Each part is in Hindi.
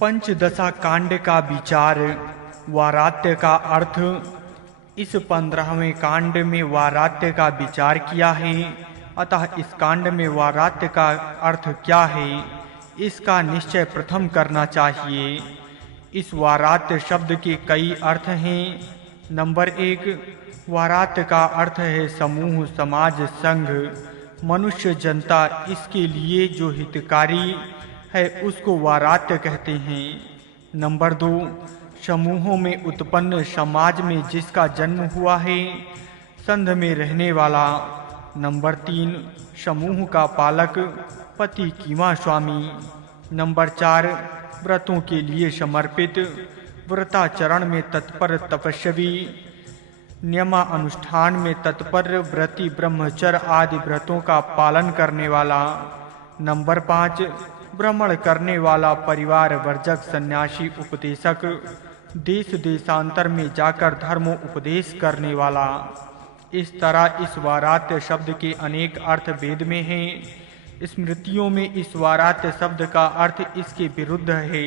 पंचदशा कांड का विचार। वारात्य का अर्थ। इस 15वें कांड में वारात्य का विचार किया है, अतः इस कांड में वारात्य का अर्थ क्या है, इसका निश्चय प्रथम करना चाहिए। इस वारात्य शब्द के कई अर्थ हैं। नंबर 1, वारात्य का अर्थ है समूह, समाज, संघ, मनुष्य, जनता। इसके लिए जो हितकारी है उसको वारात्य कहते हैं। नंबर 2, समूहों में उत्पन्न, समाज में जिसका जन्म हुआ है, संघ में रहने वाला। नंबर 3, समूह का पालक, पति कीवा स्वामी। नंबर 4, व्रतों के लिए समर्पित, व्रताचरण में तत्पर, तपस्वी, नियमानुष्ठान में तत्पर, व्रती, ब्रह्मचर्य आदि व्रतों का पालन करने वाला। नंबर 5, भ्रमण करने वाला, परिवार वर्जक, सन्यासी, उपदेशक, देश देशांतर में जाकर धर्म उपदेश करने वाला। इस तरह इस वारात्य शब्द के अनेक अर्थ वेद में हैं। स्मृतियों में इस वारात्य शब्द का अर्थ इसके विरुद्ध है।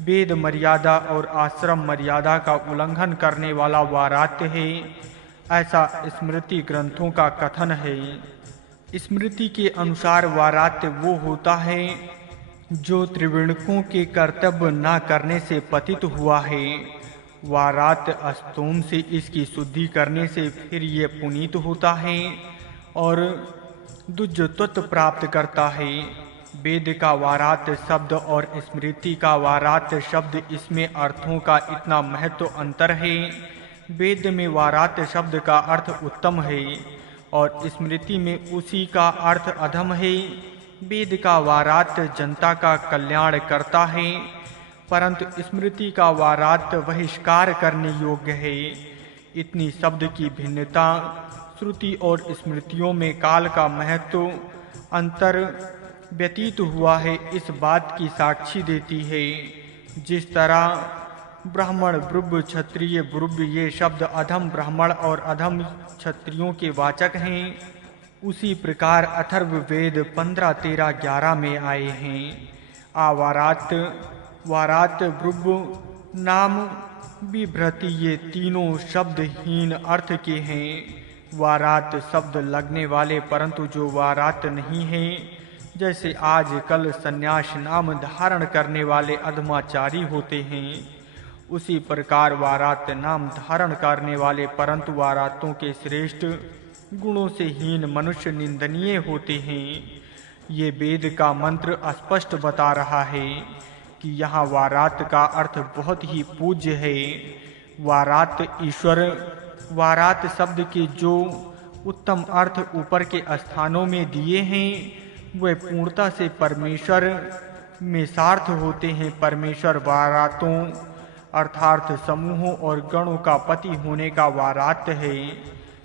वेद मर्यादा और आश्रम मर्यादा का उल्लंघन करने वाला वारात्य है, ऐसा स्मृति ग्रंथों का कथन है। स्मृति के अनुसार वारात्य वो होता है जो त्रिविणकों के कर्तव्य न करने से पतित हुआ है। वारात्य स्तोम से इसकी शुद्धि करने से फिर ये पुनीत होता है और दुज्जत्व प्राप्त करता है। वेद का वारात्य शब्द और स्मृति का वारात्य शब्द, इसमें अर्थों का इतना महत्व अंतर है। वेद में वारात्य शब्द का अर्थ उत्तम है और स्मृति में उसी का अर्थ अधम है। वेद का वारात्य जनता का कल्याण करता है, परंतु स्मृति का वारात्य बहिष्कार करने योग्य है। इतनी शब्द की भिन्नता श्रुति और स्मृतियों में काल का महत्व अंतर व्यतीत हुआ है, इस बात की साक्षी देती है। जिस तरह ब्राह्मण, ब्रुव, क्षत्रिय, ब्रुव ये शब्द अधम ब्राह्मण और अधम क्षत्रियों के वाचक हैं, उसी प्रकार अथर्ववेद 15, 13, 11 में आए हैं। आवारात्य, वारात्य, ब्रुव, नाम, विभ्रति ये तीनों शब्दहीन अर्थ के हैं। वारात्य शब्द लगने वाले परंतु जो वारात्य नहीं है, जैसे आजकल सन्यास नाम धारण करने वाले अधमाचारी होते हैं, उसी प्रकार वारात्य नाम धारण करने वाले परंतु वारात्यों के श्रेष्ठ गुणों से हीन मनुष्य निंदनीय होते हैं। ये वेद का मंत्र स्पष्ट बता रहा है कि यहाँ वारात्य का अर्थ बहुत ही पूज्य है। वारात्य ईश्वर। वारात्य शब्द के जो उत्तम अर्थ ऊपर के स्थानों में दिए हैं, वे पूर्णता से परमेश्वर में सार्थ होते हैं। परमेश्वर वारातों अर्थात समूहों और गणों का पति होने का वारात्य है।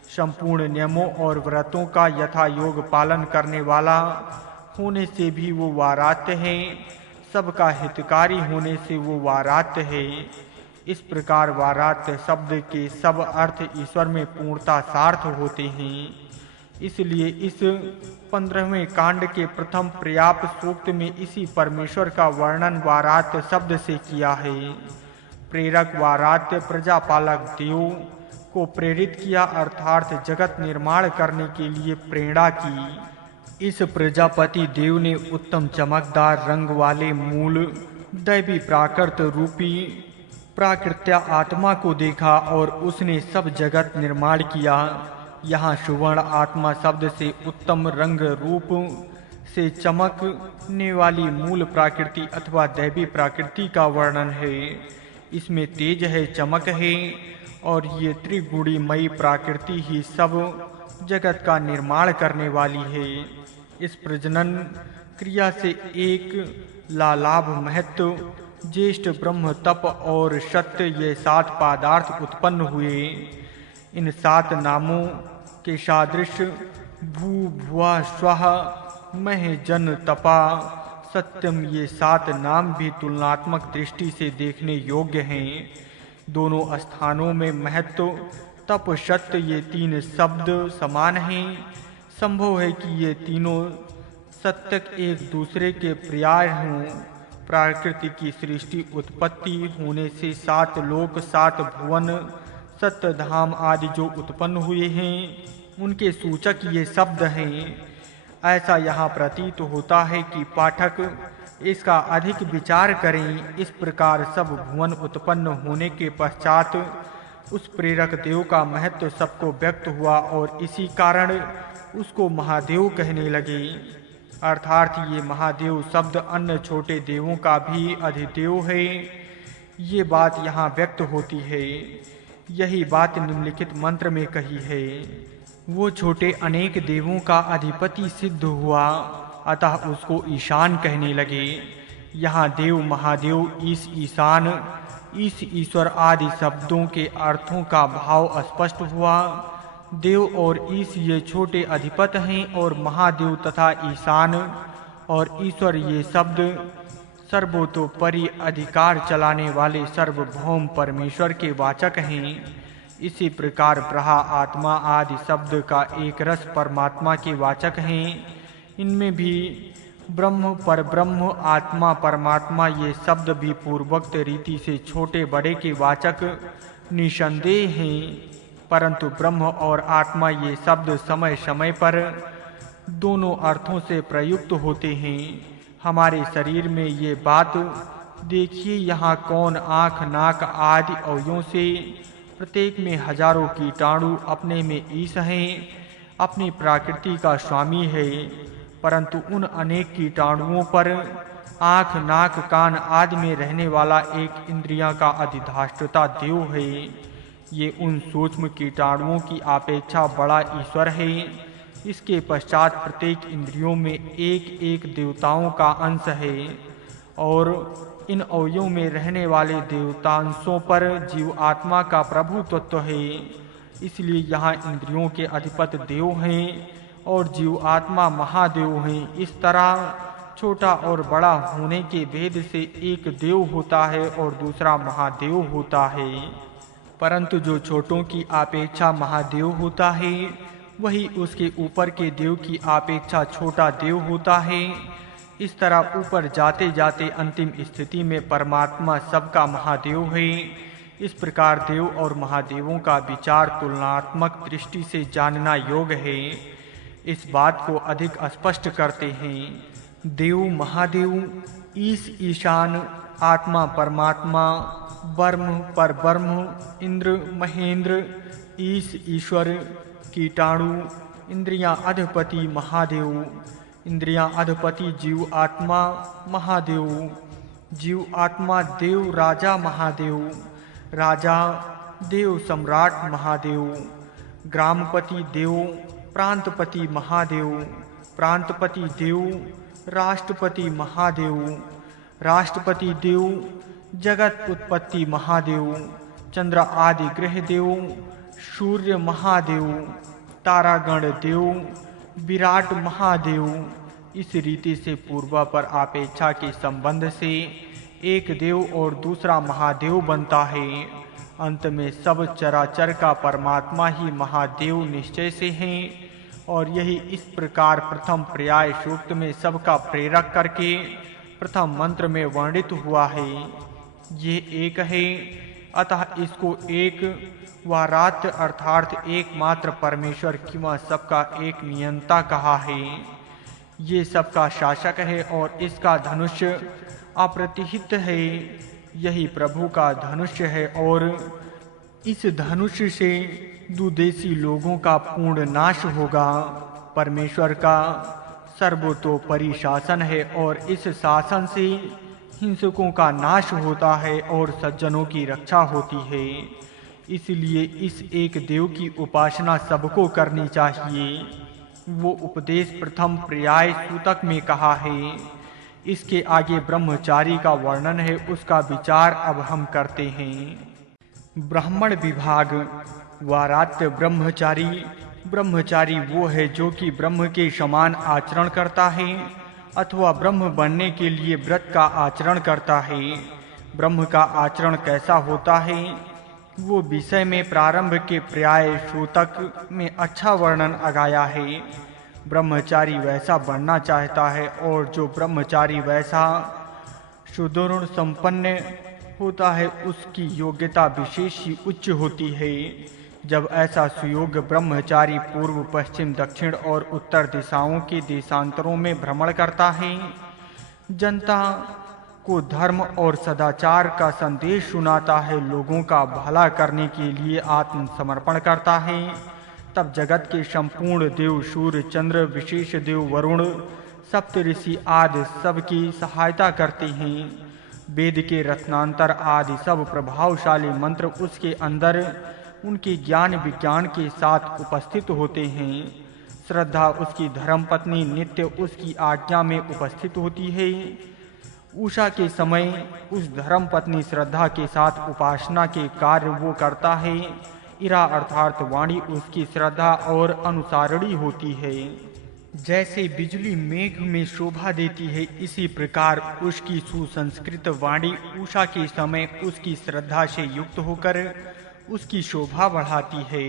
संपूर्ण नियमों और व्रतों का यथा योग पालन करने वाला होने से भी वो वारात्य है। सबका हितकारी होने से वो वारात्य है। इस प्रकार वारात्य शब्द के सब अर्थ ईश्वर में पूर्णता सार्थ होते हैं। इसलिए इस 15वें कांड के प्रथम पर्याप्त सूक्त में इसी परमेश्वर का वर्णन वारात्य शब्द से किया है। प्रेरक वारात्य प्रजापालक देव को प्रेरित किया, अर्थात जगत निर्माण करने के लिए प्रेरणा की। इस प्रजापति देव ने उत्तम चमकदार रंग वाले मूल दैवी प्राकृत रूपी प्राकृत्या आत्मा को देखा और उसने सब जगत निर्माण किया। यहाँ सुवर्ण आत्मा शब्द से उत्तम रंग रूप से चमकने वाली मूल प्रकृति अथवा दैवी प्रकृति का वर्णन है। इसमें तेज है, चमक है और ये त्रिगुणी मई प्रकृति ही सब जगत का निर्माण करने वाली है। इस प्रजनन क्रिया से एक लालाभ, महत्व, ज्येष्ठ, ब्रह्म, तप और सत्य ये 7 पदार्थ उत्पन्न हुए। इन 7 नामों के सादृश भू, भुवा, स्वः, मह, जन, तपा, सत्यम ये 7 नाम भी तुलनात्मक दृष्टि से देखने योग्य हैं। दोनों स्थानों में महत्व, तप, सत्य ये 3 शब्द समान हैं। संभव है कि ये तीनों सत्यक एक दूसरे के पर्याय हों। प्रकृति की सृष्टि उत्पत्ति होने से 7 लोक 7 भुवन 7 धाम आदि जो उत्पन्न हुए हैं उनके सूचक ये शब्द हैं। ऐसा यहाँ प्रतीत होता है कि पाठक इसका अधिक विचार करें। इस प्रकार सब भुवन उत्पन्न होने के पश्चात उस प्रेरक देव का महत्व सबको व्यक्त हुआ और इसी कारण उसको महादेव कहने लगे। अर्थात ये महादेव शब्द अन्य छोटे देवों का भी अधिदेव है, ये बात यहाँ व्यक्त होती है। यही बात निम्नलिखित मंत्र में कही है। वो छोटे अनेक देवों का अधिपति सिद्ध हुआ, अतः उसको ईशान कहने लगे। यहाँ देव महादेव ईश ईशान ईश ईश्वर आदि शब्दों के अर्थों का भाव स्पष्ट हुआ। देव और ईश ये छोटे अधिपत हैं और महादेव तथा ईशान और ईश्वर ये शब्द सर्वतोपरि अधिकार चलाने वाले सार्वभौम परमेश्वर के वाचक हैं। इसी प्रकार ब्रहा आत्मा आदि शब्द का एक रस परमात्मा के वाचक हैं। इनमें भी ब्रह्म परब्रह्म आत्मा परमात्मा ये शब्द भी पूर्वोक्त रीति से छोटे बड़े के वाचक निसंदेह हैं, परंतु ब्रह्म और आत्मा ये शब्द समय समय पर दोनों अर्थों से प्रयुक्त होते हैं। हमारे शरीर में ये बात देखिए, यहाँ कौन आँख नाक आदि अवयों से प्रत्येक में हजारों कीटाणु अपने में ईश हैं, अपनी प्रकृति का स्वामी है, परंतु उन अनेक कीटाणुओं पर आँख नाक कान आदि में रहने वाला एक इंद्रियां का अधिष्ठाता देव है। ये उन सूक्ष्म कीटाणुओं की अपेक्षा बड़ा ईश्वर है। इसके पश्चात प्रत्येक इंद्रियों में एक एक देवताओं का अंश है और इन अवयों में रहने वाले देवतांशों पर जीव आत्मा का प्रभुत्व है। इसलिए यहाँ इंद्रियों के अधिपति देव हैं और जीव आत्मा महादेव हैं। इस तरह छोटा और बड़ा होने के भेद से एक देव होता है और दूसरा महादेव होता है, परंतु जो छोटों की अपेक्षा महादेव होता है वही उसके ऊपर के देव की अपेक्षा छोटा देव होता है। इस तरह ऊपर जाते जाते अंतिम स्थिति में परमात्मा सबका महादेव है। इस प्रकार देव और महादेवों का विचार तुलनात्मक दृष्टि से जानना योग्य है। इस बात को अधिक स्पष्ट करते हैं। देव महादेव ईश ईशान आत्मा परमात्मा ब्रह्म परब्रह्म इंद्र महेंद्र ईश ईश्वर कीटाणु इंद्रियां अधिपति महादेव इंद्रियां अधिपति जीव आत्मा महादेव जीव आत्मा देव राजा महादेव राजा देव सम्राट महादेव ग्रामपति देव प्रांतपति महादेव प्रांतपति देव राष्ट्रपति महादेव राष्ट्रपति देव जगत उत्पत्ति महादेव चंद्र आदि ग्रह देव सूर्य महादेव तारागण देव विराट महादेव। इस रीति से पूर्व पर अपेक्षा के संबंध से एक देव और दूसरा महादेव बनता है। अंत में सब चराचर का परमात्मा ही महादेव निश्चय से हैं और यही इस प्रकार प्रथम पर्याय सूक्त में सबका प्रेरक करके प्रथम मंत्र में वर्णित हुआ है। ये एक है, अतः इसको एक वारात्य अर्थात एकमात्र परमेश्वर किंवा सबका एक नियंता कहा है। ये सबका शासक है और इसका धनुष अप्रतिहित है। यही प्रभु का धनुष है और इस धनुष से दुदेशी लोगों का पूर्ण नाश होगा। परमेश्वर का सर्वतोपरि शासन है और इस शासन से हिंसकों का नाश होता है और सज्जनों की रक्षा होती है। इसलिए इस एक देव की उपासना सबको करनी चाहिए। वो उपदेश प्रथम पर्याय सूतक में कहा है। इसके आगे ब्रह्मचारी का वर्णन है, उसका विचार अब हम करते हैं। ब्राह्मण विभाग वारात्य ब्रह्मचारी ब्रह्मचारी वो है जो कि ब्रह्म के समान आचरण करता है अथवा ब्रह्म बनने के लिए व्रत का आचरण करता है। ब्रह्म का आचरण कैसा होता है वो विषय में प्रारंभ के पर्याय सूतक में अच्छा वर्णन आगाया है। ब्रह्मचारी वैसा बनना चाहता है और जो ब्रह्मचारी वैसा सुदृढ़ संपन्न होता है उसकी योग्यता विशेष ही उच्च होती है। जब ऐसा सुयोग्य ब्रह्मचारी पूर्व पश्चिम दक्षिण और उत्तर दिशाओं के देशांतरों में भ्रमण करता है, जनता को धर्म और सदाचार का संदेश सुनाता है, लोगों का भला करने के लिए आत्मसमर्पण करता है, तब जगत के संपूर्ण देव सूर्य चंद्र विशेष देव वरुण सप्तऋषि आदि सबकी सहायता करते हैं। वेद के रत्नांतर आदि सब प्रभावशाली मंत्र उसके अंदर उनके ज्ञान विज्ञान के साथ उपस्थित होते हैं। श्रद्धा उसकी धर्मपत्नी नित्य उसकी आज्ञा में उपस्थित होती है। उषा के समय उस धर्मपत्नी श्रद्धा के साथ उपासना के कार्य वो करता है। इरा अर्थात वाणी उसकी श्रद्धा और अनुसारणी होती है। जैसे बिजली मेघ में शोभा देती है, इसी प्रकार उसकी सुसंस्कृत वाणी उषा के समय उसकी श्रद्धा से युक्त होकर उसकी शोभा बढ़ाती है।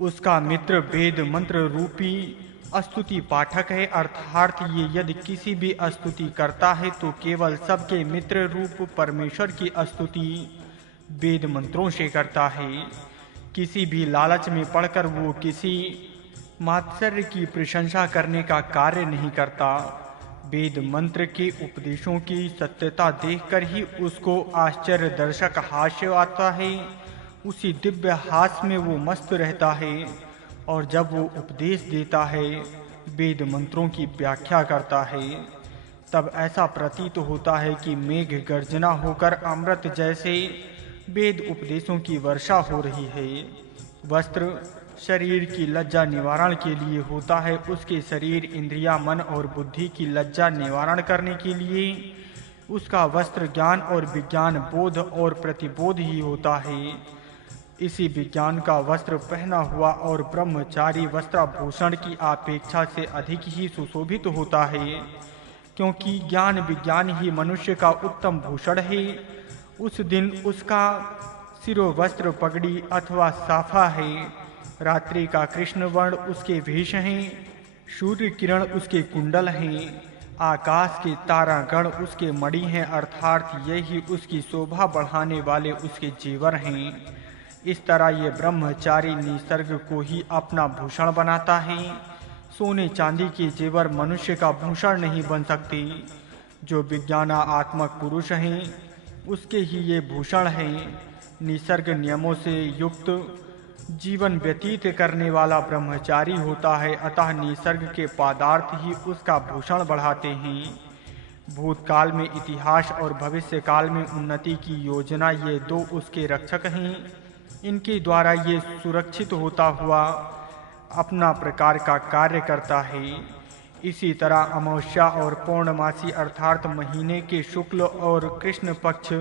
उसका मित्र वेद मंत्र रूपी स्तुति पाठक है, अर्थात ये यदि किसी भी स्तुति करता है तो केवल सबके मित्र रूप परमेश्वर की स्तुति वेद मंत्रों से करता है। किसी भी लालच में पड़कर वो किसी मात्सर्य की प्रशंसा करने का कार्य नहीं करता। वेद मंत्र के उपदेशों की सत्यता देखकर ही उसको आश्चर्यदर्शक हास्य आता है। उसी दिव्य हास्य में वो मस्त रहता है और जब वो उपदेश देता है, वेद मंत्रों की व्याख्या करता है, तब ऐसा प्रतीत होता है कि मेघ गर्जना होकर अमृत जैसे वेद उपदेशों की वर्षा हो रही है। वस्त्र शरीर की लज्जा निवारण के लिए होता है, उसके शरीर इंद्रिया मन और बुद्धि की लज्जा निवारण करने के लिए उसका वस्त्र ज्ञान और विज्ञान बोध और प्रतिबोध ही होता है। इसी विज्ञान का वस्त्र पहना हुआ और ब्रह्मचारी वस्त्राभूषण की अपेक्षा से अधिक ही सुशोभित होता है, क्योंकि ज्ञान विज्ञान ही मनुष्य का उत्तम भूषण है। उस दिन उसका शिरोवस्त्र पगड़ी अथवा साफा है। रात्रि का कृष्ण वर्ण उसके वेश हैं, सूर्य किरण उसके कुंडल हैं, आकाश के तारागण उसके मणि हैं, अर्थात यही उसकी शोभा बढ़ाने वाले उसके जेवर हैं। इस तरह ये ब्रह्मचारी निसर्ग को ही अपना भूषण बनाता है। सोने चांदी के जेवर मनुष्य का भूषण नहीं बन सकते। जो विज्ञानात्मक पुरुष हैं उसके ही ये भूषण हैं। निसर्ग नियमों से युक्त जीवन व्यतीत करने वाला ब्रह्मचारी होता है, अतः निसर्ग के पदार्थ ही उसका भूषण बढ़ाते हैं। भूतकाल में इतिहास और भविष्य काल में उन्नति की योजना, ये दो उसके रक्षक हैं। इनके द्वारा ये सुरक्षित होता हुआ अपना प्रकार का कार्य करता है। इसी तरह अमावस्या और पूर्णमासी अर्थात महीने के शुक्ल और कृष्ण पक्ष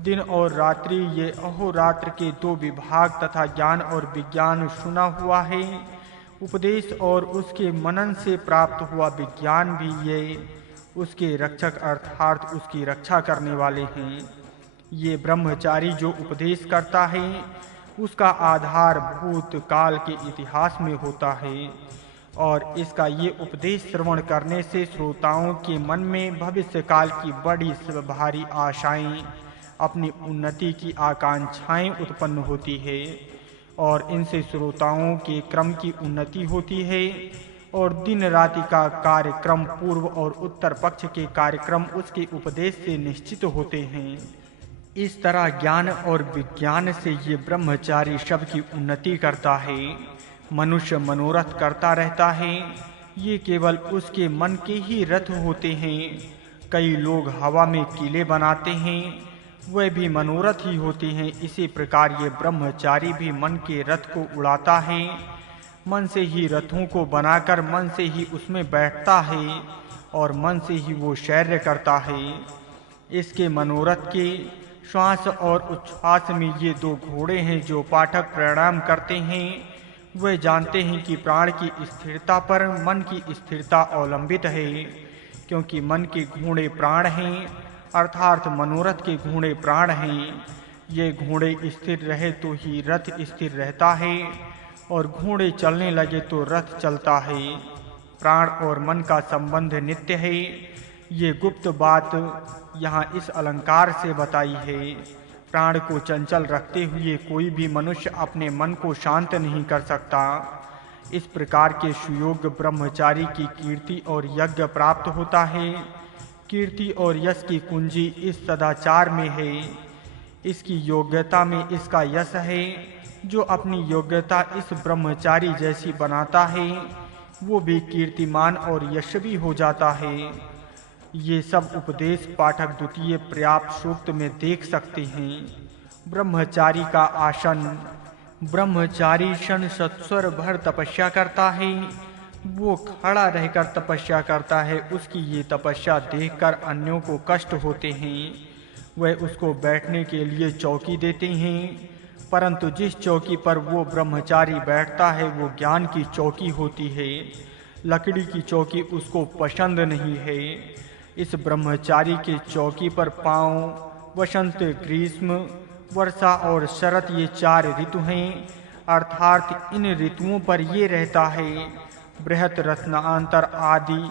दिन और रात्रि, ये अहोरात्र के दो विभाग तथा ज्ञान और विज्ञान सुना हुआ है। उपदेश और उसके मनन से प्राप्त हुआ विज्ञान भी ये उसके रक्षक अर्थात उसकी रक्षा करने वाले हैं। ये ब्रह्मचारी जो उपदेश करता है उसका आधार भूतकाल के इतिहास में होता है और इसका ये उपदेश श्रवण करने से श्रोताओं के मन में भविष्य काल की बड़ी भारी आशाएं, अपनी उन्नति की आकांक्षाएं उत्पन्न होती है और इनसे श्रोताओं के क्रम की उन्नति होती है और दिन राति का कार्यक्रम पूर्व और उत्तर पक्ष के कार्यक्रम उसके उपदेश से निश्चित होते हैं। इस तरह ज्ञान और विज्ञान से ये ब्रह्मचारी सबकी उन्नति करता है। मनुष्य मनोरथ करता रहता है, ये केवल उसके मन के ही रथ होते हैं। कई लोग हवा में किले बनाते हैं, वह भी मनोरथ ही होते हैं। इसी प्रकार ये ब्रह्मचारी भी मन के रथ को उड़ाता है। मन से ही रथों को बनाकर मन से ही उसमें बैठता है और मन से ही वो शैर्य करता है। इसके मनोरथ के श्वास और उच्छ्वास में ये दो घोड़े हैं। जो पाठक प्रणाम करते हैं वे जानते हैं कि प्राण की स्थिरता पर मन की स्थिरता अवलंबित है, क्योंकि मन के घोड़े प्राण हैं, अर्थात मनोरथ के घोड़े प्राण हैं। ये घोड़े स्थिर रहे तो ही रथ स्थिर रहता है और घोड़े चलने लगे तो रथ चलता है। प्राण और मन का संबंध नित्य है। ये गुप्त बात यहाँ इस अलंकार से बताई है। प्राण को चंचल रखते हुए कोई भी मनुष्य अपने मन को शांत नहीं कर सकता। इस प्रकार के सुयोग्य ब्रह्मचारी की कीर्ति और यज्ञ प्राप्त होता है। कीर्ति और यश की कुंजी इस सदाचार में है। इसकी योग्यता में इसका यश है। जो अपनी योग्यता इस ब्रह्मचारी जैसी बनाता है वो भी कीर्तिमान और यशस्वी हो जाता है। ये सब उपदेश पाठक द्वितीय पर्याप्त सूक्त में देख सकते हैं। ब्रह्मचारी का आसन। ब्रह्मचारी क्षण सत्स्वर भर तपस्या करता है। वो खड़ा रहकर तपस्या करता है। उसकी ये तपस्या देखकर अन्यों को कष्ट होते हैं। वह उसको बैठने के लिए चौकी देते हैं, परंतु जिस चौकी पर वो ब्रह्मचारी बैठता है वो ज्ञान की चौकी होती है। लकड़ी की चौकी उसको पसंद नहीं है। इस ब्रह्मचारी के चौकी पर पांव वसंत, ग्रीष्म, वर्षा और शरत ये 4 ऋतु हैं, अर्थात इन ऋतुओं पर ये रहता है। बृहत, रत्नांतर आदि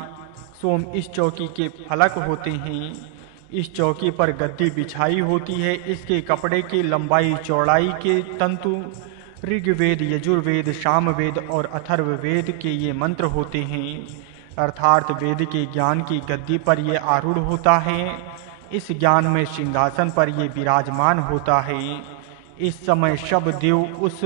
सोम इस चौकी के फलक होते हैं। इस चौकी पर गद्दी बिछाई होती है। इसके कपड़े की लंबाई चौड़ाई के तंतु ऋग्वेद, यजुर्वेद, सामवेद और अथर्ववेद के ये मंत्र होते हैं, अर्थात वेद के ज्ञान की गद्दी पर ये आरूढ़ होता है। इस ज्ञान में सिंहासन पर ये विराजमान होता है। इस समय सब देव उस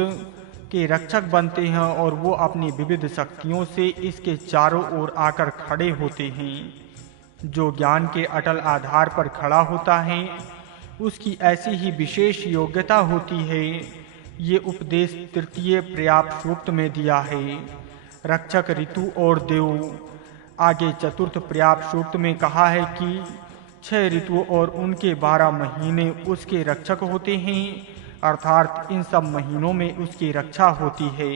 के रक्षक बनते हैं और वो अपनी विविध शक्तियों से इसके चारों ओर आकर खड़े होते हैं। जो ज्ञान के अटल आधार पर खड़ा होता है उसकी ऐसी ही विशेष योग्यता होती है। ये उपदेश तृतीय पर्याप्त सूक्त में दिया है। रक्षक, ऋतु और देव। आगे चतुर्थ पर्याप्त सूक्त में कहा है कि 6 ऋतु और उनके 12 महीने उसके रक्षक होते हैं, अर्थात इन सब महीनों में उसकी रक्षा होती है।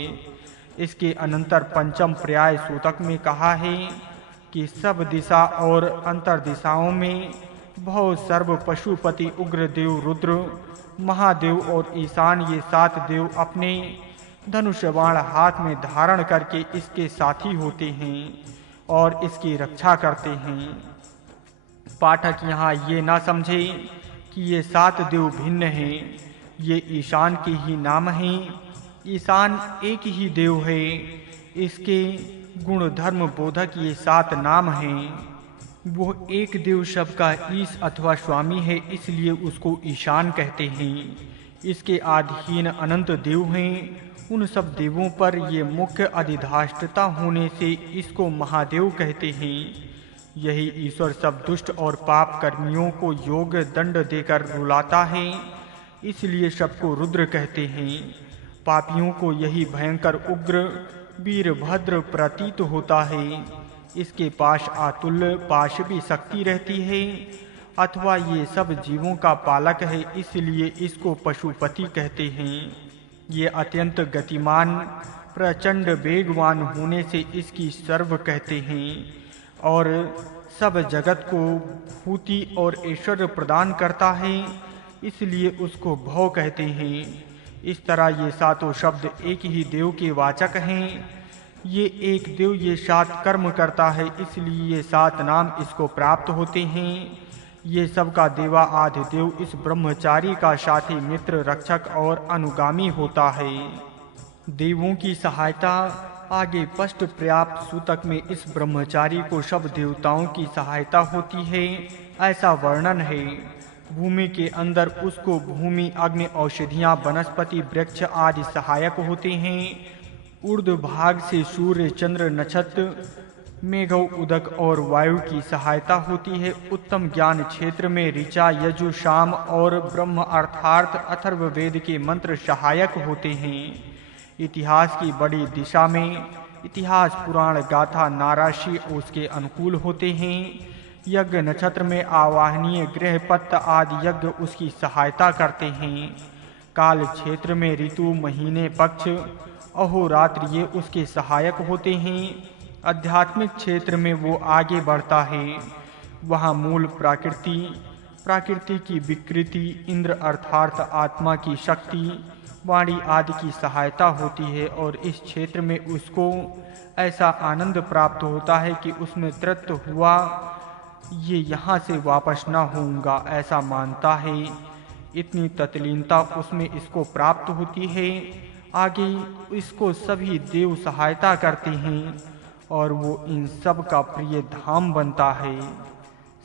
इसके अनंतर पंचम पर्याय सूतक में कहा है कि सब दिशा और अंतर दिशाओं में भव, सर्व, पशुपति, उग्रदेव, रुद्र, महादेव और ईशान ये 7 देव अपने धनुष बाण हाथ में धारण करके इसके साथी होते हैं और इसकी रक्षा करते हैं। पाठक यहाँ ये ना समझे कि ये 7 देव भिन्न हैं। ये ईशान के ही नाम हैं। ईशान एक ही देव है। इसके गुण धर्म बोधक ये 7 नाम हैं। वो एक देव शब्द का ईश अथवा स्वामी है, इसलिए उसको ईशान कहते हैं। इसके अधीन अनंत देव हैं। उन सब देवों पर ये मुख्य अधिष्ठाता होने से इसको महादेव कहते हैं। यही ईश्वर सब दुष्ट और पाप कर्मियों को योग्य दंड देकर रुलाता है, इसलिए सबको रुद्र कहते हैं। पापियों को यही भयंकर उग्र वीरभद्र प्रतीत होता है। इसके पास अतुल्य पाशवी शक्ति रहती है, अथवा ये सब जीवों का पालक है, इसलिए इसको पशुपति कहते हैं। ये अत्यंत गतिमान प्रचंड वेगवान होने से इसकी सर्व कहते हैं और सब जगत को भूति और ऐश्वर्य प्रदान करता है, इसलिए उसको भव कहते हैं। इस तरह ये 7 शब्द एक ही देव के वाचक हैं। ये एक देव ये 7 कर्म करता है, इसलिए ये 7 नाम इसको प्राप्त होते हैं। ये सब का देवा आदि देव इस ब्रह्मचारी का साथी, मित्र, रक्षक और अनुगामी होता है। देवों की सहायता। आगे स्पष्ट पर्याप्त सूतक में इस ब्रह्मचारी को सब देवताओं की सहायता होती है, ऐसा वर्णन है। भूमि के अंदर उसको भूमि, अग्नि, औषधियाँ, वनस्पति, वृक्ष आदि सहायक होते हैं। ऊर्ध भाग से सूर्य, चंद्र, नक्षत्र, मेघ, उदक और वायु की सहायता होती है। उत्तम ज्ञान क्षेत्र में ऋचा, यजु, साम और ब्रह्म अर्थात अथर्ववेद के मंत्र सहायक होते हैं। इतिहास की बड़ी दिशा में इतिहास, पुराण, गाथा, नाराशी उसके अनुकूल होते हैं। यज्ञ नक्षत्र में आवाहनीय, गृहपत्त आदि यज्ञ उसकी सहायता करते हैं। काल क्षेत्र में ऋतु, महीने, पक्ष, अहोरात्र ये उसके सहायक होते हैं। आध्यात्मिक क्षेत्र में वो आगे बढ़ता है। वहाँ मूल प्रकृति की विकृति, इंद्र अर्थात आत्मा की शक्ति, वाणी आदि की सहायता होती है और इस क्षेत्र में उसको ऐसा आनंद प्राप्त होता है कि उसमें तृप्त हुआ ये यहाँ से वापस न होऊंगा ऐसा मानता है। इतनी तत्लीनता उसमें इसको प्राप्त होती है। आगे इसको सभी देव सहायता करते हैं और वो इन सब का प्रिय धाम बनता है।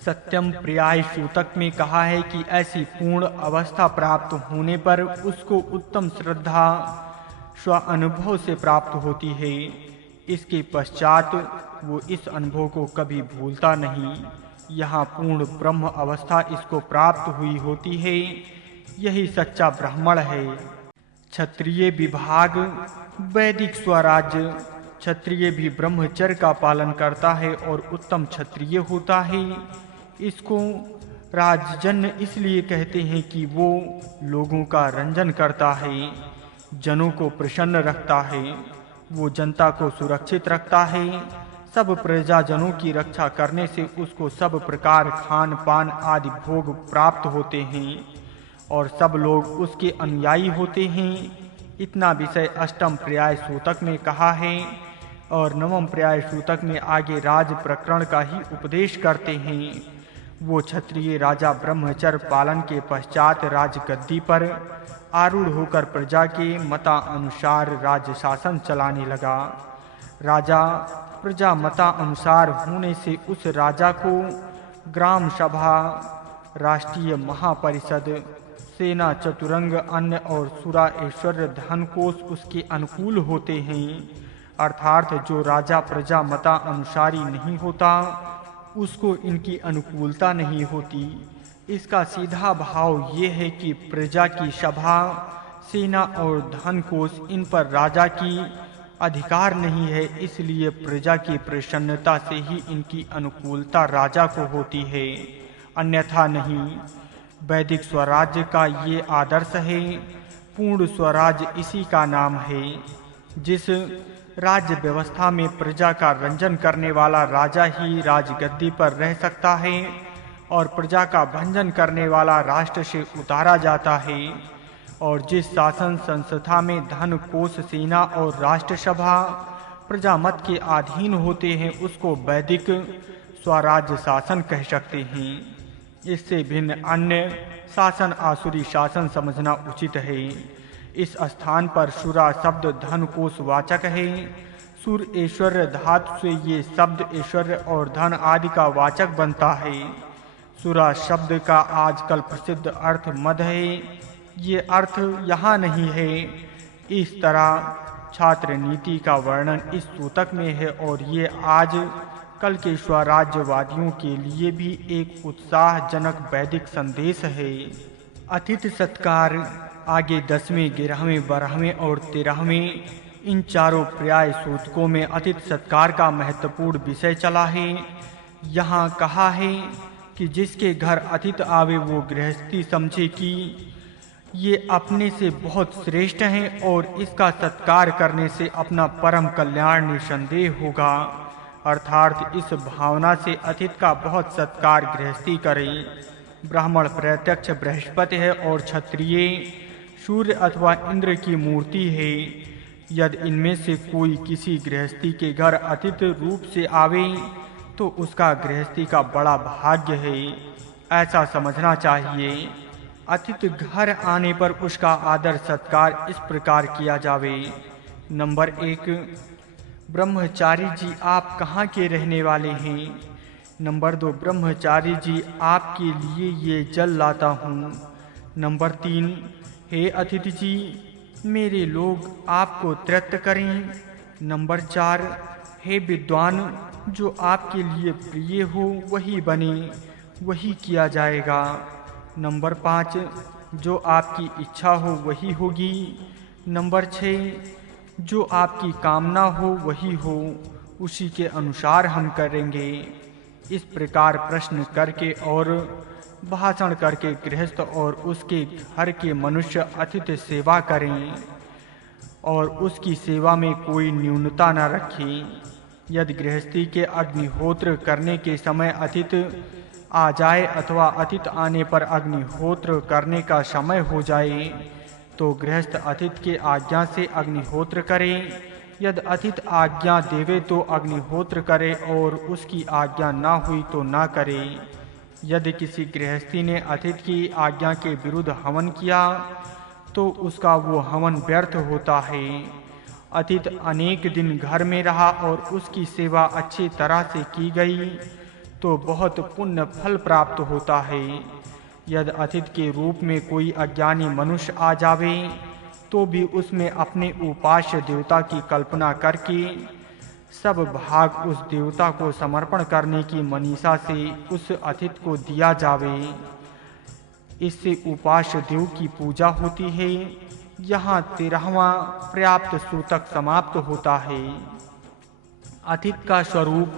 सत्यम प्रियाय सूतक में कहा है कि ऐसी पूर्ण अवस्था प्राप्त होने पर उसको उत्तम श्रद्धा स्व अनुभव से प्राप्त होती है। इसके पश्चात वो इस अनुभव को कभी भूलता नहीं। यहाँ पूर्ण ब्रह्म अवस्था इसको प्राप्त हुई होती है। यही सच्चा ब्राह्मण है। क्षत्रिय विभाग वैदिक स्वराज्य। क्षत्रिय भी ब्रह्मचर्य का पालन करता है और उत्तम क्षत्रिय होता है। इसको राजजन्य इसलिए कहते हैं कि वो लोगों का रंजन करता है, जनों को प्रसन्न रखता है, वो जनता को सुरक्षित रखता है। सब प्रजाजनों की रक्षा करने से उसको सब प्रकार खान पान आदि भोग प्राप्त होते हैं और सब लोग उसके अनुयायी होते हैं। इतना विषय अष्टम पर्याय सूतक में कहा है और नवम पर्याय सूतक में आगे राज प्रकरण का ही उपदेश करते हैं। वो क्षत्रिय राजा ब्रह्मचर्य पालन के पश्चात राजगद्दी पर आरूढ़ होकर प्रजा के मता अनुसार राज्य शासन चलाने लगा। राजा प्रजा मता अनुसार होने से उस राजा को ग्राम सभा, राष्ट्रीय महापरिषद, सेना, चतुरंग, अन्न और सुरा ऐश्वर्य धन कोष उसके अनुकूल होते हैं। अर्थात जो राजा प्रजा मता अनुसारी नहीं होता उसको इनकी अनुकूलता नहीं होती। इसका सीधा भाव ये है कि प्रजा की सभा, सेना और धन कोष इन पर राजा की अधिकार नहीं है, इसलिए प्रजा की प्रसन्नता से ही इनकी अनुकूलता राजा को होती है, अन्यथा नहीं। वैदिक स्वराज्य का ये आदर्श है। पूर्ण स्वराज्य इसी का नाम है। जिस राज्य व्यवस्था में प्रजा का रंजन करने वाला राजा ही राजगद्दी पर रह सकता है और प्रजा का भंजन करने वाला राष्ट्र से उतारा जाता है, और जिस शासन संस्था में धन कोष, सेना और राष्ट्र सभा प्रजा मत के अधीन होते हैं उसको वैदिक स्वराज्य शासन कह सकते हैं। इससे भिन्न अन्य शासन आसुरी शासन समझना उचित है। इस स्थान पर सुरा शब्द धन कोष वाचक है। सुर ऐश्वर्य धातु से ये शब्द ऐश्वर्य और धन आदि का वाचक बनता है। सुरा शब्द का आजकल प्रसिद्ध अर्थ मद है। ये अर्थ यहाँ नहीं है। इस तरह छात्र नीति का वर्णन इस सूतक में है और ये आज कल के स्वराज्यवादियों के लिए भी एक उत्साहजनक वैदिक संदेश है। अतिथि सत्कार आगे 10वें, 11वें, 12वें और 13वें इन चारों पर्याय सूतकों में अतिथि सत्कार का महत्वपूर्ण विषय चला है। यहाँ कहा है कि जिसके घर अतिथि आवे वो गृहस्थी समझे कि ये अपने से बहुत श्रेष्ठ हैं और इसका सत्कार करने से अपना परम कल्याण निसंदेह होगा। अर्थात इस भावना से अतिथि का बहुत सत्कार गृहस्थी करें। ब्राह्मण प्रत्यक्ष बृहस्पति है और क्षत्रिय सूर्य अथवा इंद्र की मूर्ति है। यदि इनमें से कोई किसी गृहस्थी के घर अतिथि रूप से आवे तो उसका गृहस्थी का बड़ा भाग्य है, ऐसा समझना चाहिए। अतिथि घर आने पर उसका आदर सत्कार इस प्रकार किया जावे। नंबर 1, ब्रह्मचारी जी आप कहाँ के रहने वाले हैं? नंबर 2, ब्रह्मचारी जी आपके लिए ये जल लाता हूँ। नंबर 3, हे अतिथि जी मेरे लोग आपको तृप्त करें। नंबर 4, हे विद्वान जो आपके लिए प्रिय हो वही बने, वही किया जाएगा। नंबर 5, जो आपकी इच्छा हो वही होगी। नंबर 6, जो आपकी कामना हो वही हो, उसी के अनुसार हम करेंगे। इस प्रकार प्रश्न करके और भाषण करके गृहस्थ और उसके घर के मनुष्य अतिथि सेवा करें और उसकी सेवा में कोई न्यूनता न रखें। यदि गृहस्थी के अग्निहोत्र करने के समय अतिथि आ जाए अथवा अतिथि आने पर अग्निहोत्र करने का समय हो जाए तो गृहस्थ अतिथि के आज्ञा से अग्निहोत्र करे। यदि अतिथि आज्ञा देवे तो अग्निहोत्र करे और उसकी आज्ञा ना हुई तो ना करे। यदि किसी गृहस्थी ने अतिथि की आज्ञा के विरुद्ध हवन किया तो उसका वो हवन व्यर्थ होता है। अतिथि अनेक दिन घर में रहा और उसकी सेवा अच्छी तरह से की गई तो बहुत पुण्य फल प्राप्त होता है। यदि अतिथि के रूप में कोई अज्ञानी मनुष्य आ जावे तो भी उसमें अपने उपास्य देवता की कल्पना करके सब भाग उस देवता को समर्पण करने की मनीषा से उस अतिथि को दिया जावे। इससे उपास्य देव की पूजा होती है। यहाँ 13वां पर्याप्त सूतक समाप्त होता है। अतिथि का स्वरूप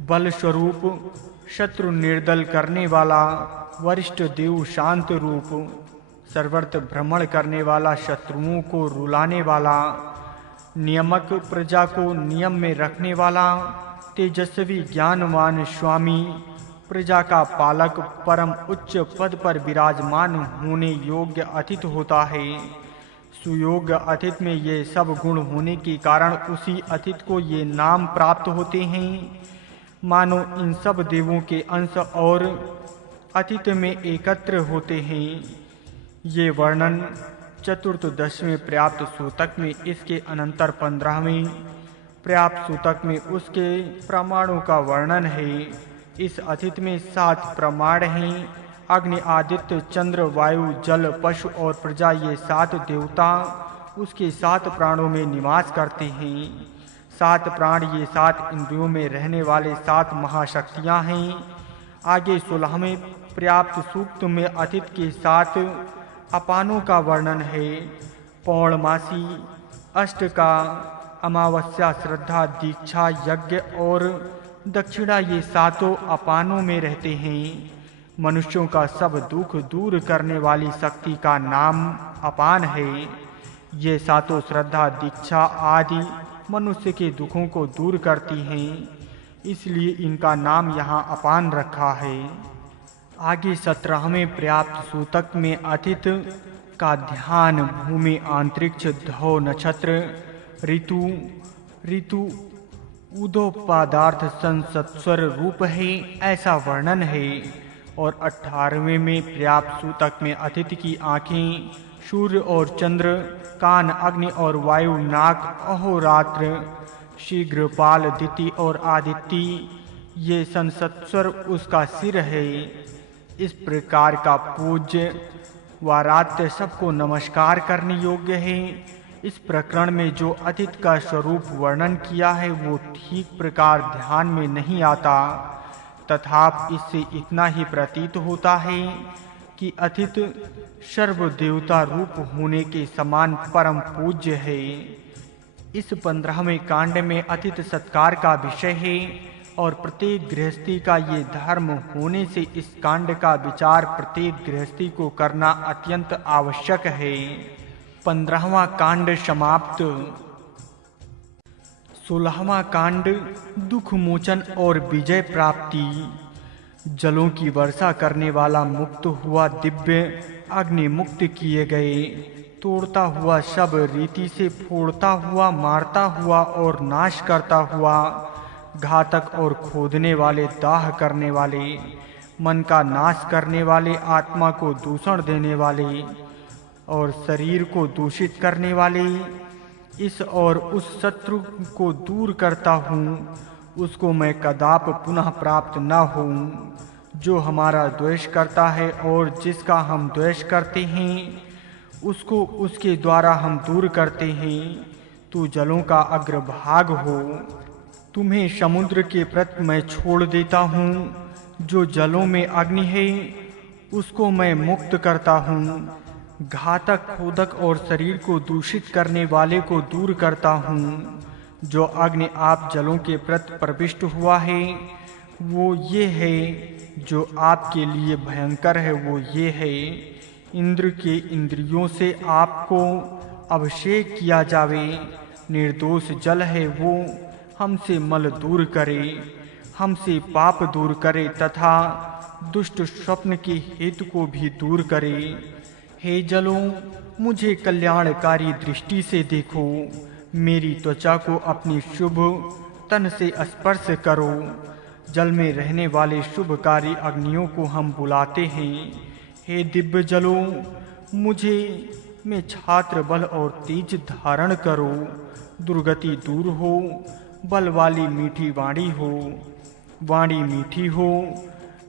बल स्वरूप, शत्रु निर्दल करने वाला, वरिष्ठ देव शांत रूप, सर्वत्र भ्रमण करने वाला, शत्रुओं को रुलाने वाला, नियमक, प्रजा को नियम में रखने वाला, तेजस्वी ज्ञानवान स्वामी, प्रजा का पालक, परम उच्च पद पर विराजमान होने योग्य अतिथि होता है। सुयोग्य अतिथि में ये सब गुण होने के कारण उसी अतिथि को ये नाम प्राप्त होते हैं। मानो इन सब देवों के अंश और अतिथि में एकत्र होते हैं। ये वर्णन चतुर्दशवें पर्याप्त सूतक में, इसके अनंतर 15वें पर्याप्त सूतक में उसके प्रमाणों का वर्णन है। इस अतिथि में 7 प्रमाण हैं। अग्नि, आदित्य, चंद्र, वायु, जल, पशु और प्रजा, ये 7 देवता उसके 7 प्राणों में निवास करते हैं। 7 प्राण ये 7 इंद्रियों में रहने वाले 7 महाशक्तियां हैं। आगे 16वें पर्याप्त सूक्त में अतिथि के 7 अपानों का वर्णन है। पौर्णमासी, अष्टका, अमावस्या, श्रद्धा, दीक्षा, यज्ञ और दक्षिणा, ये 7 अपानों में रहते हैं। मनुष्यों का सब दुख दूर करने वाली शक्ति का नाम अपान है। ये 7 श्रद्धा, दीक्षा आदि मनुष्य के दुखों को दूर करती हैं, इसलिए इनका नाम यहाँ अपान रखा है। आगे 17वें पर्याप्त सूतक में अतिथि का ध्यान भूमि, अंतरिक्ष, धौ, नक्षत्र, ऋतु, उदोपादार्थ, संसत्स्वर रूप है, ऐसा वर्णन है। और 18वें में पर्याप्त सूतक में अतिथि की आँखें, सूर्य और चंद्र, कान, अग्नि और वायु, नाक, अहोरात्र, शीघ्रपाल, दिति और आदित्य, ये संसत्स्वर उसका सिर है। इस प्रकार का पूज्य वारात्य सबको नमस्कार करने योग्य है। इस प्रकरण में जो अतिथि का स्वरूप वर्णन किया है वो ठीक प्रकार ध्यान में नहीं आता, तथापि इससे इतना ही प्रतीत होता है कि अतिथि सर्वदेवता रूप होने के समान परम पूज्य है। इस 15वें कांड में अतिथि सत्कार का विषय है और प्रत्येक गृहस्थी का ये धर्म होने से इस कांड का विचार प्रत्येक गृहस्थी को करना अत्यंत आवश्यक है। 15वां कांड समाप्त। 16वां कांड दुख मोचन और विजय प्राप्ति। जलों की वर्षा करने वाला मुक्त हुआ, दिव्य अग्नि मुक्त किए गए, तोड़ता हुआ सब रीति से, फोड़ता हुआ, मारता हुआ और नाश करता हुआ, घातक और खोदने वाले, दाह करने वाले, मन का नाश करने वाले, आत्मा को दूषण देने वाले और शरीर को दूषित करने वाले, इस और उस शत्रु को दूर करता हूँ, उसको मैं कदाप पुनः प्राप्त न हूँ। जो हमारा द्वेष करता है और जिसका हम द्वेष करते हैं, उसको उसके द्वारा हम दूर करते हैं। तू जलों का अग्रभाग हो। तुम्हें समुद्र के प्रति मैं छोड़ देता हूँ। जो जलों में अग्नि है उसको मैं मुक्त करता हूँ। घातक, खोदक और शरीर को दूषित करने वाले को दूर करता हूँ। जो अग्नि आप जलों के प्रति प्रविष्ट हुआ है वो ये है, जो आपके लिए भयंकर है वो ये है, इंद्र के इंद्रियों से आपको अभिषेक किया जावे। निर्दोष जल है वो, हमसे मल दूर करे, हमसे पाप दूर करे तथा दुष्ट स्वप्न के हेतु को भी दूर करे। हे जलों, मुझे कल्याणकारी दृष्टि से देखो। मेरी त्वचा को अपनी शुभ तन से स्पर्श करो। जल में रहने वाले शुभकारी अग्नियों को हम बुलाते हैं। हे दिव्य जलों, मुझे में छात्र बल और तेज धारण करो। दुर्गति दूर हो, बल वाली मीठी वाणी हो। वाणी मीठी हो,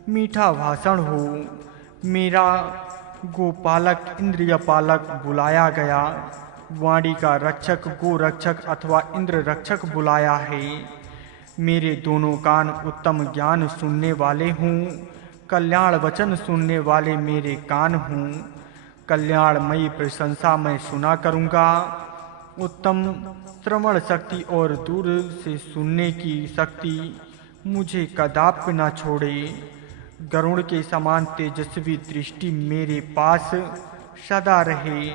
मीठा भाषण हो। मेरा गोपालक इंद्रिय पालक बुलाया गया। वाणी का रक्षक गो रक्षक अथवा इंद्र रक्षक बुलाया है। मेरे दोनों कान उत्तम ज्ञान सुनने वाले हों। कल्याण वचन सुनने वाले मेरे कान हों। कल्याणमयी प्रशंसा मैं सुना करूँगा। उत्तम श्रवण शक्ति और दूर से सुनने की शक्ति मुझे कदापि न छोड़े। गरुड़ के समान तेजस्वी दृष्टि मेरे पास सदा रहे।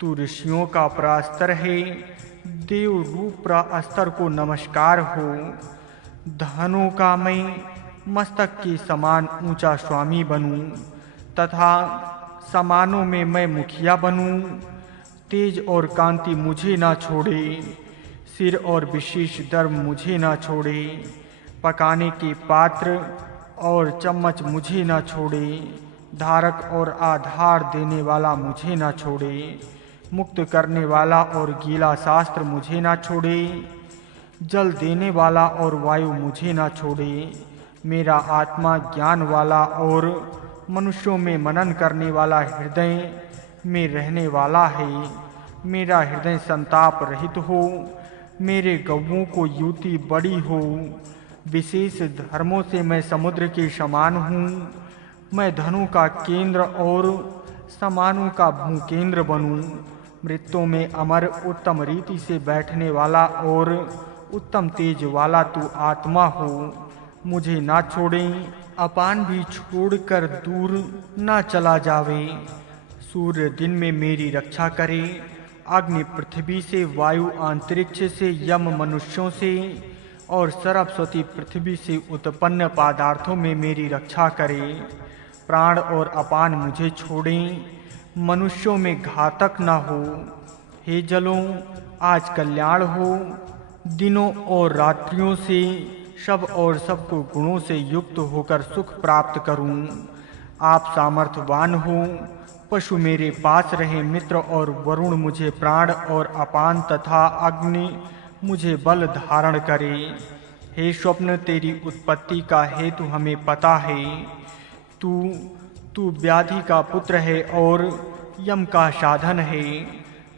तू ऋषियों का परास्तर है। देव रूप परास्तर को नमस्कार हो। धनों का मैं मस्तक के समान ऊंचा स्वामी बनूं तथा समानों में मैं मुखिया बनूं। तेज और कांति मुझे ना छोड़े। सिर और विशेष धर्म मुझे ना छोड़े। पकाने के पात्र और चम्मच मुझे ना छोड़े। धारक और आधार देने वाला मुझे ना छोड़े। मुक्त करने वाला और गीला शास्त्र मुझे ना छोड़े। जल देने वाला और वायु मुझे ना छोड़े। मेरा आत्मा ज्ञान वाला और मनुष्यों में मनन करने वाला हृदय में रहने वाला है। मेरा हृदय संताप रहित हो। मेरे गौओं को युति बड़ी हो। विशेष धर्मों से मैं समुद्र के समान हूँ। मैं धनों का केंद्र और समानों का भूकेंद्र बनूं। मृत्यों में अमर उत्तम रीति से बैठने वाला और उत्तम तेज वाला तू आत्मा हो। मुझे ना छोड़ें, अपान भी छोड़कर दूर ना चला जावे। सूर्य दिन में मेरी रक्षा करे। अग्नि पृथ्वी से, वायु अंतरिक्ष से, यम मनुष्यों से और सरस्वती पृथ्वी से उत्पन्न पदार्थों में मेरी रक्षा करे। प्राण और अपान मुझे छोड़ें, मनुष्यों में घातक न हो। हे जलों, आज कल्याण हो। दिनों और रात्रियों से सब और सबको गुणों से युक्त होकर सुख प्राप्त करूं। आप सामर्थ्यवान हो। पशु मेरे पास रहे। मित्र और वरुण मुझे प्राण और अपान तथा अग्नि मुझे बल धारण करे। हे स्वप्न, तेरी उत्पत्ति का हेतु हमें पता है। तू व्याधि का पुत्र है और यम का साधन है।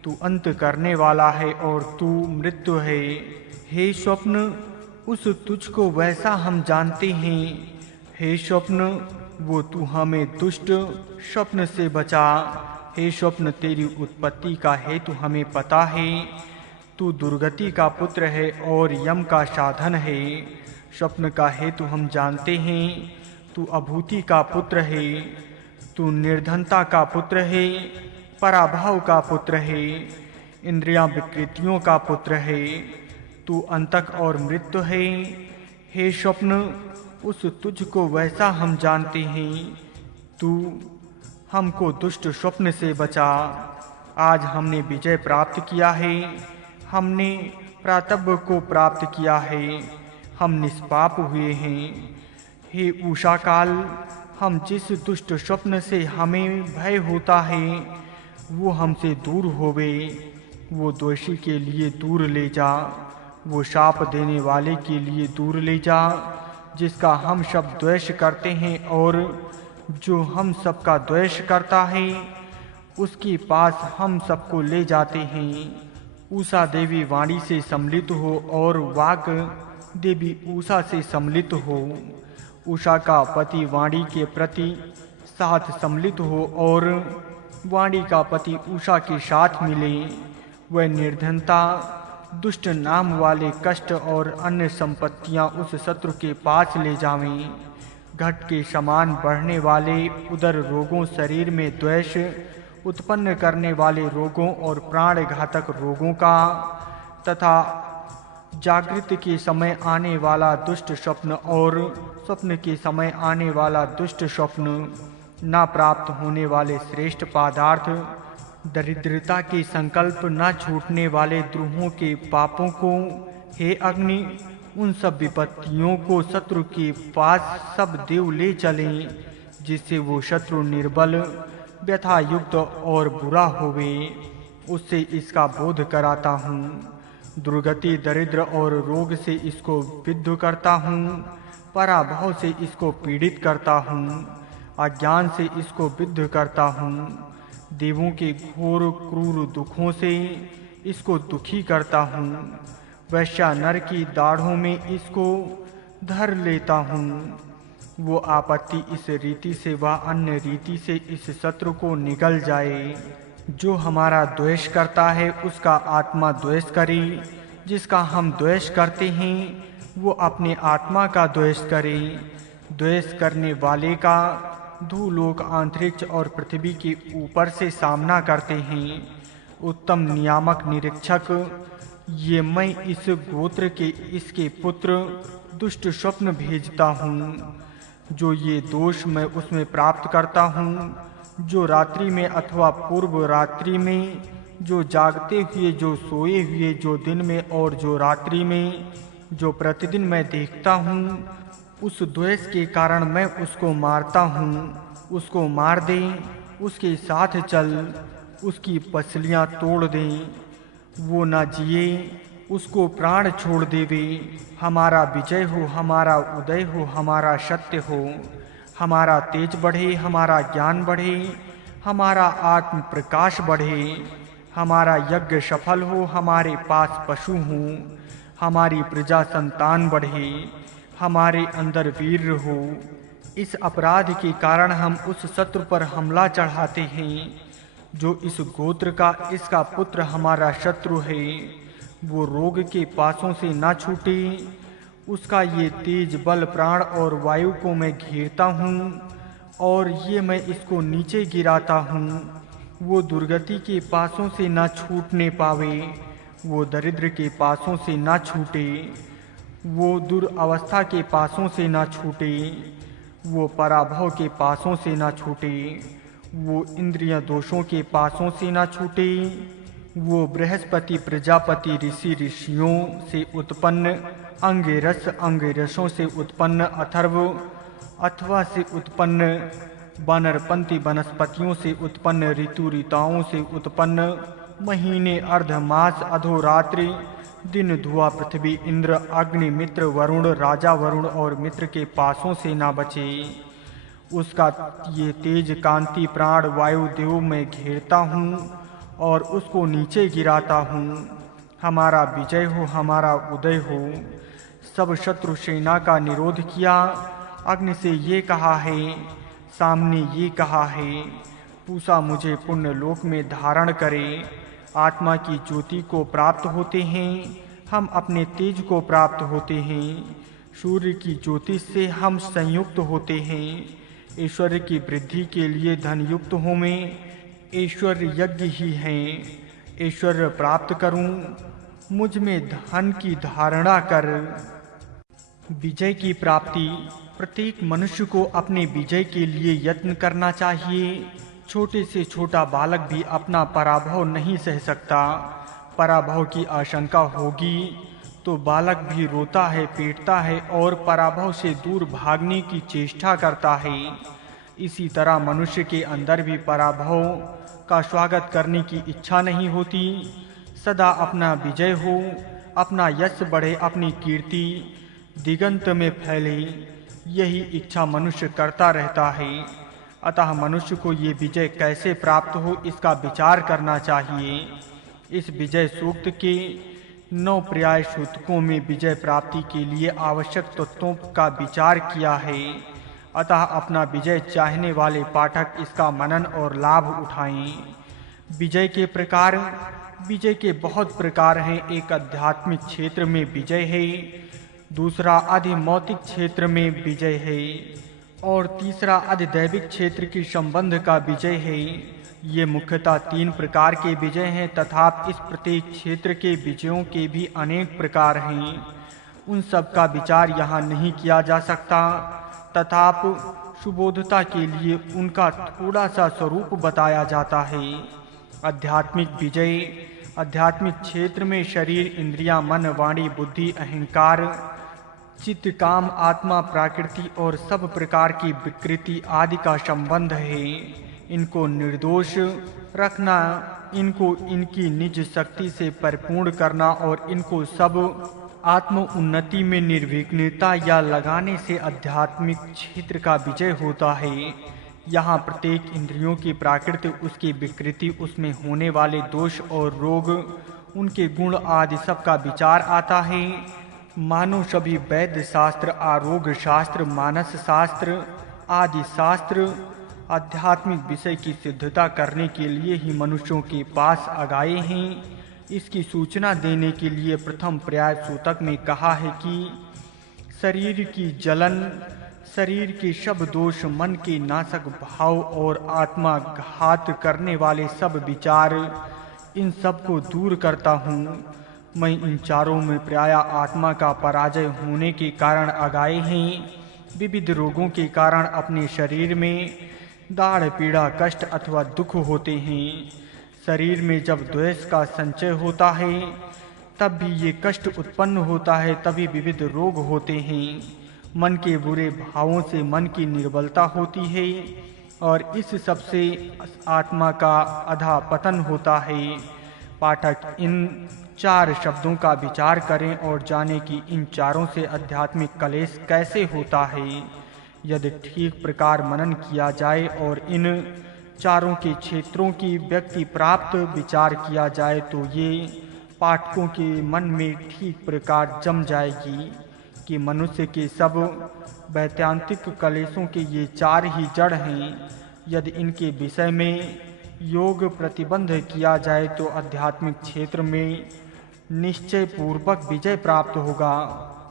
तू अंत करने वाला है और तू मृत्यु है। हे स्वप्न, उस तुझको वैसा हम जानते हैं। हे स्वप्न, वो तू हमें दुष्ट स्वप्न से बचा। हे स्वप्न, तेरी उत्पत्ति का हेतु हमें पता है। तू दुर्गति का पुत्र है और यम का साधन है। स्वप्न का हेतु हम जानते हैं। तू अभूति का पुत्र है। तू निर्धनता का पुत्र है। पराभाव का पुत्र है। इंद्रियां विकृतियों का पुत्र है। तू अंतक और मृत्यु है। हे स्वप्न, उस तुझको वैसा हम जानते हैं। तू हमको दुष्ट स्वप्न से बचा। आज हमने विजय प्राप्त किया है। हमने प्रातब्य को प्राप्त किया है। हम निष्पाप हुए हैं। हे उषा काल, हम जिस दुष्ट स्वप्न से हमें भय होता है वो हमसे दूर होवे। वो दोषी के लिए दूर ले जा। वो शाप देने वाले के लिए दूर ले जा, जिसका हम सब द्वेष करते हैं और जो हम सबका द्वेष करता है उसके पास हम सबको ले जाते हैं। उषा देवी वाणी से सम्मिलित हो और वाक देवी उषा से सम्मिलित हो। उषा का पति वाणी के प्रति साथ सम्मिलित हो और वाणी का पति उषा के साथ मिले। वह निर्धनता, दुष्ट नाम वाले कष्ट और अन्य संपत्तियां उस शत्रु के पास ले जावें। घट के समान बढ़ने वाले उदर रोगों, शरीर में द्वेष उत्पन्न करने वाले रोगों और प्राण घातक रोगों का तथा जागृत के समय आने वाला दुष्ट स्वप्न और स्वप्न के समय आने वाला दुष्ट स्वप्न, ना प्राप्त होने वाले श्रेष्ठ पदार्थ दरिद्रता के संकल्प न छूटने वाले द्रोहों के पापों को हे अग्नि उन सब विपत्तियों को शत्रु के पास सब देव ले चलें, जिससे वो शत्रु निर्बल, व्यथा युक्त और बुरा होवे। उससे इसका बोध कराता हूँ। दुर्गति, दरिद्र और रोग से इसको विद्ध करता हूँ। पराभव से इसको पीड़ित करता हूँ। अज्ञान से इसको विद्ध करता हूँ। देवों के घोर क्रूर दुखों से इसको दुखी करता हूँ। वैश्या नर की दाढ़ों में इसको धर लेता हूँ। वो आपत्ति इस रीति से व अन्य रीति से इस शत्रु को निगल जाए। जो हमारा द्वेष करता है उसका आत्मा द्वेष करे, जिसका हम द्वेष करते हैं वो अपने आत्मा का द्वेष करे। द्वेष करने वाले का धूलोक, अंतरिक्ष और पृथ्वी के ऊपर से सामना करते हैं। उत्तम नियामक निरीक्षक, ये मैं इस गोत्र के इसके पुत्र दुष्ट स्वप्न भेजता हूँ। जो ये दोष मैं उसमें प्राप्त करता हूँ, जो रात्रि में अथवा पूर्व रात्रि में, जो जागते हुए, जो सोए हुए, जो दिन में और जो रात्रि में, जो प्रतिदिन मैं देखता हूँ, उस द्वेष के कारण मैं उसको मारता हूँ। उसको मार दे, उसके साथ चल, उसकी पसलियाँ तोड़ दें। वो न जिए, उसको प्राण छोड़ देवे। हमारा विजय हो, हमारा उदय हो, हमारा सत्य हो, हमारा तेज बढ़े, हमारा ज्ञान बढ़े, हमारा आत्म प्रकाश बढ़े, हमारा यज्ञ सफल हो, हमारे पास पशु हों, हमारी प्रजा संतान बढ़े, हमारे अंदर वीर हो। इस अपराध के कारण हम उस शत्रु पर हमला चढ़ाते हैं। जो इस गोत्र का इसका पुत्र हमारा शत्रु है, वो रोग के पासों से ना छूटे। उसका ये तेज, बल, प्राण और वायु को मैं घेरता हूँ और ये मैं इसको नीचे गिराता हूँ। वो दुर्गति के पासों से ना छूटने पावे, वो दरिद्र के पासों से ना छूटे, वो दुरावस्था के पासों से ना छूटे, वो पराभव के पासों से ना छूटे, वो इंद्रिय दोषों के पासों से ना छूटे। वो बृहस्पति, प्रजापति, ऋषि, ऋषियों से उत्पन्न, अंगिरस, अंगिरसों से उत्पन्न, अथर्व अथवा से उत्पन्न, वानरपंथी वनस्पतियों से उत्पन्न, ऋतु ऋताओं से उत्पन्न, महीने, अर्धमास, अधोरात्रि, दिन, धुआ, पृथ्वी, इंद्र, अग्नि, मित्र, वरुण, राजा वरुण और मित्र के पासों से ना बचे। उसका ये तेज, कांति, प्राण, वायु, देव मैं घेरता हूँ और उसको नीचे गिराता हूँ। हमारा विजय हो, हमारा उदय हो। सब शत्रु सेना का निरोध किया। अग्नि से ये कहा है, सामने ये कहा है, पूछा मुझे पुण्य लोक में धारण करे। आत्मा की ज्योति को प्राप्त होते हैं, हम अपने तेज को प्राप्त होते हैं। सूर्य की ज्योति से हम संयुक्त होते हैं। ईश्वर की वृद्धि के लिए धन युक्त हो में ईश्वर यज्ञ ही हैं। ईश्वर प्राप्त करूं, मुझ में धन की धारणा कर। विजय की प्राप्ति, प्रत्येक मनुष्य को अपने विजय के लिए यत्न करना चाहिए। छोटे से छोटा बालक भी अपना पराभव नहीं सह सकता। पराभव की आशंका होगी तो बालक भी रोता है, पीटता है और पराभव से दूर भागने की चेष्टा करता है। इसी तरह मनुष्य के अंदर भी पराभव का स्वागत करने की इच्छा नहीं होती। सदा अपना विजय हो, अपना यश बढ़े, अपनी कीर्ति दिगंत में फैले, यही इच्छा मनुष्य करता रहता है। अतः मनुष्य को ये विजय कैसे प्राप्त हो, इसका विचार करना चाहिए। इस विजय सूक्त के 9 पर्याय सूतकों में विजय प्राप्ति के लिए आवश्यक तत्वों का विचार किया है। अतः अपना विजय चाहने वाले पाठक इसका मनन और लाभ उठाएं। विजय के प्रकार, विजय के बहुत प्रकार हैं। एक आध्यात्मिक क्षेत्र में विजय है, दूसरा अधिमौतिक क्षेत्र में विजय है और तीसरा अधिदैविक क्षेत्र के संबंध का विजय है। ये मुख्यतः 3 प्रकार के विजय हैं, तथा इस प्रत्येक क्षेत्र के विजयों के भी अनेक प्रकार हैं। उन सब का विचार यहाँ नहीं किया जा सकता, तथाप सुबोधता के लिए उनका थोड़ा सा स्वरूप बताया जाता है। आध्यात्मिक विजय। आध्यात्मिक क्षेत्र में शरीर, इंद्रियां, मन, वाणी, बुद्धि, अहंकार, चित्त, काम, आत्मा, प्रकृति और सब प्रकार की विकृति आदि का संबंध है। इनको निर्दोष रखना, इनको इनकी निज शक्ति से परिपूर्ण करना और इनको सब आत्म उन्नति में निर्विघ्नता या लगाने से आध्यात्मिक क्षेत्र का विजय होता है। यहाँ प्रत्येक इंद्रियों की प्रकृति, उसकी विकृति, उसमें होने वाले दोष और रोग, उनके गुण आदि सब का विचार आता है। मानो सभी वैद्य शास्त्र, आरोग्य शास्त्र, मानस शास्त्र आदि शास्त्र आध्यात्मिक विषय की सिद्धता करने के लिए ही मनुष्यों के पास आए हैं। इसकी सूचना देने के लिए प्रथम पर्याय सूतक में कहा है कि शरीर की जलन, शरीर के सब दोष, मन के नाशक भाव और आत्मा घात करने वाले सब विचार, इन सब को दूर करता हूँ। मैं इन चारों में प्राय आत्मा का पराजय होने के कारण आगाए हैं। विविध रोगों के कारण अपने शरीर में दाढ़, पीड़ा, कष्ट अथवा दुख होते हैं। शरीर में जब द्वेष का संचय होता है तब भी ये कष्ट उत्पन्न होता है, तभी विविध रोग होते हैं। मन के बुरे भावों से मन की निर्बलता होती है और इस सब से आत्मा का अधा पतन होता है। पाठक इन चार शब्दों का विचार करें और जानें कि इन चारों से आध्यात्मिक क्लेश कैसे होता है। यदि ठीक प्रकार मनन किया जाए और इन चारों के क्षेत्रों की व्यक्ति प्राप्त विचार किया जाए तो ये पाठकों के मन में ठीक प्रकार जम जाएगी कि मनुष्य के सब वैत्यांतिक क्लेशों के ये चार ही जड़ हैं। यदि इनके विषय में योग प्रतिबंध किया जाए तो आध्यात्मिक क्षेत्र में निश्चय पूर्वक विजय प्राप्त होगा।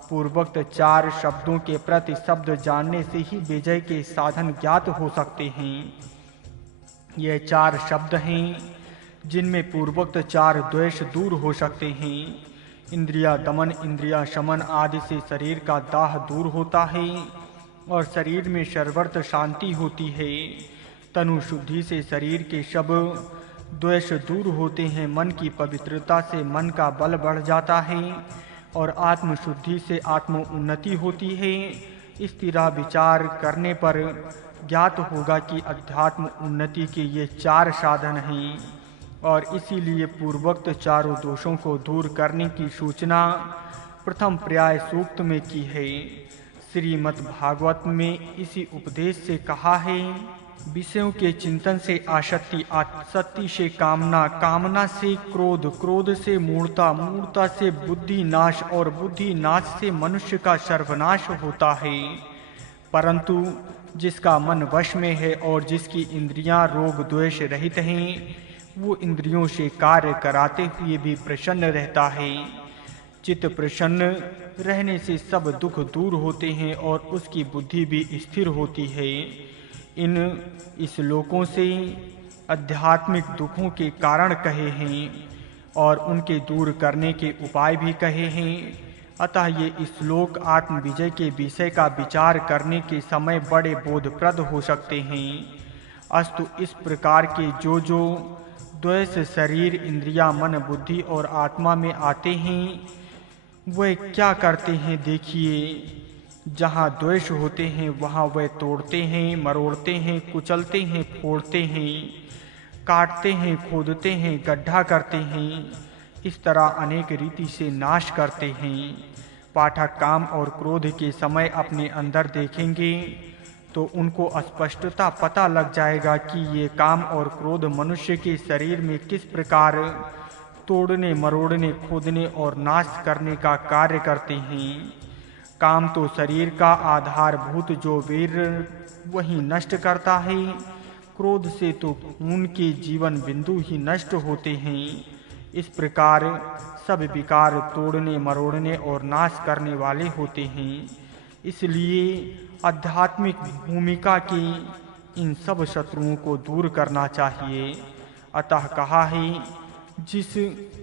पूर्वोक्त चार शब्दों के प्रति शब्द जानने से ही विजय के साधन ज्ञात हो सकते हैं। ये चार शब्द हैं जिनमें पूर्वोक्त चार द्वेष दूर हो सकते हैं। इंद्रिया दमन, इंद्रिया शमन आदि से शरीर का दाह दूर होता है और शरीर में सर्वत्र शांति होती है। तनु शुद्धि से शरीर के सब द्वेष दूर होते हैं। मन की पवित्रता से मन का बल बढ़ जाता है और आत्म शुद्धि से आत्म उन्नति होती है। इस तरह विचार करने पर ज्ञात होगा कि अध्यात्म उन्नति के ये चार साधन हैं और इसीलिए पूर्वोक्त चारों दोषों को दूर करने की सूचना प्रथम पर्याय सूक्त में की है। श्रीमद् भागवत में इसी उपदेश से कहा है, विषयों के चिंतन से आसक्ति, आसक्ति से कामना, कामना से क्रोध, क्रोध से मूढ़ता, मूढ़ता से बुद्धि नाश और बुद्धि नाश से मनुष्य का सर्वनाश होता है। परंतु जिसका मन वश में है और जिसकी इंद्रियां रोग द्वेष रहित हैं, वो इंद्रियों से कार्य कराते हुए भी प्रसन्न रहता है। चित्त प्रसन्न रहने से सब दुख दूर होते हैं और उसकी बुद्धि भी स्थिर होती है। इन श्लोकों से आध्यात्मिक दुखों के कारण कहे हैं और उनके दूर करने के उपाय भी कहे हैं। अतः ये श्लोक आत्म विजय के विषय का विचार करने के समय बड़े बोधप्रद हो सकते हैं। अस्तु इस प्रकार के जो द्वेष शरीर, इंद्रिया, मन, बुद्धि और आत्मा में आते हैं वे क्या करते हैं देखिए। जहाँ द्वेष होते हैं वहाँ वे तोड़ते हैं, मरोड़ते हैं, कुचलते हैं, फोड़ते हैं, काटते हैं, खोदते हैं, गड्ढा करते हैं। इस तरह अनेक रीति से नाश करते हैं। पाठक काम और क्रोध के समय अपने अंदर देखेंगे तो उनको स्पष्टता पता लग जाएगा कि ये काम और क्रोध मनुष्य के शरीर में किस प्रकार तोड़ने, मरोड़ने, खोदने और नाश करने का कार्य करते हैं। काम तो शरीर का आधारभूत जो वीर वही नष्ट करता है। क्रोध से तो खून के जीवन बिंदु ही नष्ट होते हैं। इस प्रकार सब विकार तोड़ने, मरोड़ने और नाश करने वाले होते हैं। इसलिए आध्यात्मिक भूमिका के इन सब शत्रुओं को दूर करना चाहिए। अतः कहा है, जिस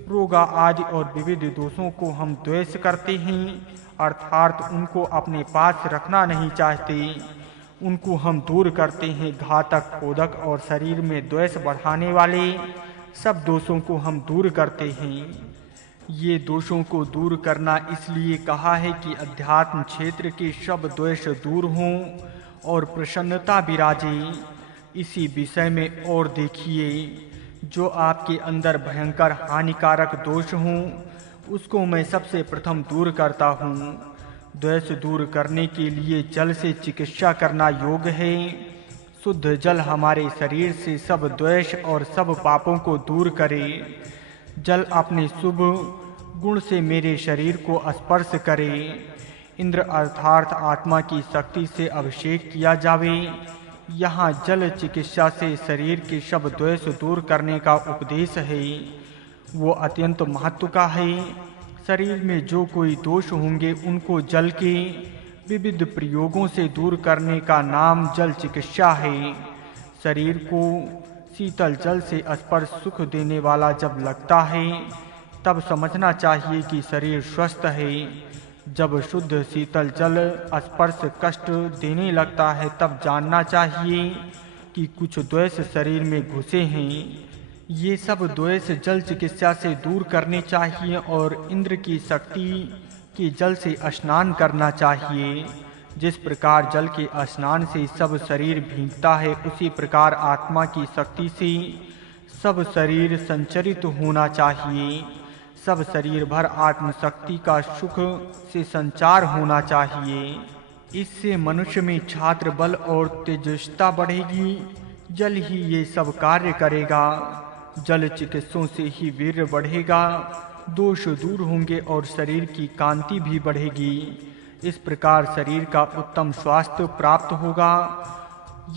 रोगा आदि और विविध दोषों को हम द्वेष करते हैं अर्थात उनको अपने पास रखना नहीं चाहते, उनको हम दूर करते हैं। घातक, खोदक और शरीर में द्वेष बढ़ाने वाले सब दोषों को हम दूर करते हैं। ये दोषों को दूर करना इसलिए कहा है कि अध्यात्म क्षेत्र के सब द्वेष दूर हों और प्रसन्नता विराजे। इसी विषय में और देखिए, जो आपके अंदर भयंकर हानिकारक दोष हों उसको मैं सबसे प्रथम दूर करता हूँ। द्वेष दूर करने के लिए जल से चिकित्सा करना योग है। शुद्ध जल हमारे शरीर से सब द्वेष और सब पापों को दूर करे। जल अपने शुभ गुण से मेरे शरीर को स्पर्श करे। इंद्र अर्थात आत्मा की शक्ति से अभिषेक किया जावे। यहाँ जल चिकित्सा से शरीर के सब द्वेष दूर करने का उपदेश है। वो अत्यंत महत्व का है। शरीर में जो कोई दोष होंगे उनको जल के विविध प्रयोगों से दूर करने का नाम जल चिकित्सा है। शरीर को शीतल जल से स्पर्श सुख देने वाला जब लगता है तब समझना चाहिए कि शरीर स्वस्थ है। जब शुद्ध शीतल जल स्पर्श कष्ट देने लगता है तब जानना चाहिए कि कुछ द्वेष शरीर में घुसे हैं। ये सब द्वेष जल चिकित्सा से दूर करने चाहिए और इंद्र की शक्ति के जल से स्नान करना चाहिए। जिस प्रकार जल के स्नान से सब शरीर भीगता है, उसी प्रकार आत्मा की शक्ति से सब शरीर संचरित होना चाहिए। सब शरीर भर आत्मशक्ति का सुख से संचार होना चाहिए। इससे मनुष्य में छात्र बल और तेजस्विता बढ़ेगी। जल ही ये सब कार्य करेगा। जल चिकित्सों से ही वीर्य बढ़ेगा, दोष दूर होंगे और शरीर की कांति भी बढ़ेगी। इस प्रकार शरीर का उत्तम स्वास्थ्य प्राप्त होगा।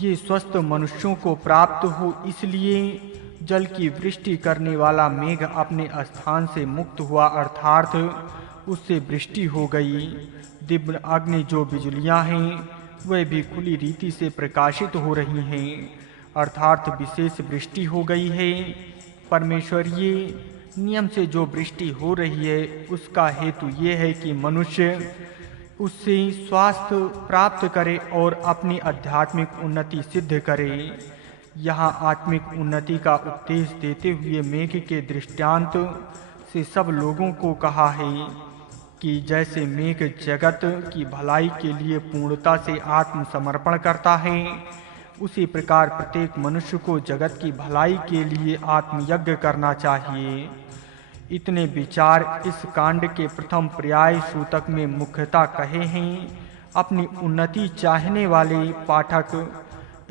ये स्वस्थ मनुष्यों को प्राप्त हो, इसलिए जल की वृष्टि करने वाला मेघ अपने स्थान से मुक्त हुआ, अर्थात उससे वृष्टि हो गई। दिव्य अग्नि जो बिजलियां हैं वह भी खुली रीति से प्रकाशित हो रही हैं, अर्थात विशेष वृष्टि हो गई है। परमेश्वरीय नियम से जो वृष्टि हो रही है उसका हेतु ये है कि मनुष्य उससे स्वास्थ्य प्राप्त करे और अपनी आध्यात्मिक उन्नति सिद्ध करे। यहाँ आत्मिक उन्नति का उपदेश देते हुए मेघ के दृष्टांत से सब लोगों को कहा है कि जैसे मेघ जगत की भलाई के लिए पूर्णता से आत्मसमर्पण करता है, उसी प्रकार प्रत्येक मनुष्य को जगत की भलाई के लिए आत्मयज्ञ करना चाहिए। इतने विचार इस कांड के प्रथम पर्याय सूतक में मुख्यतः कहे हैं। अपनी उन्नति चाहने वाले पाठक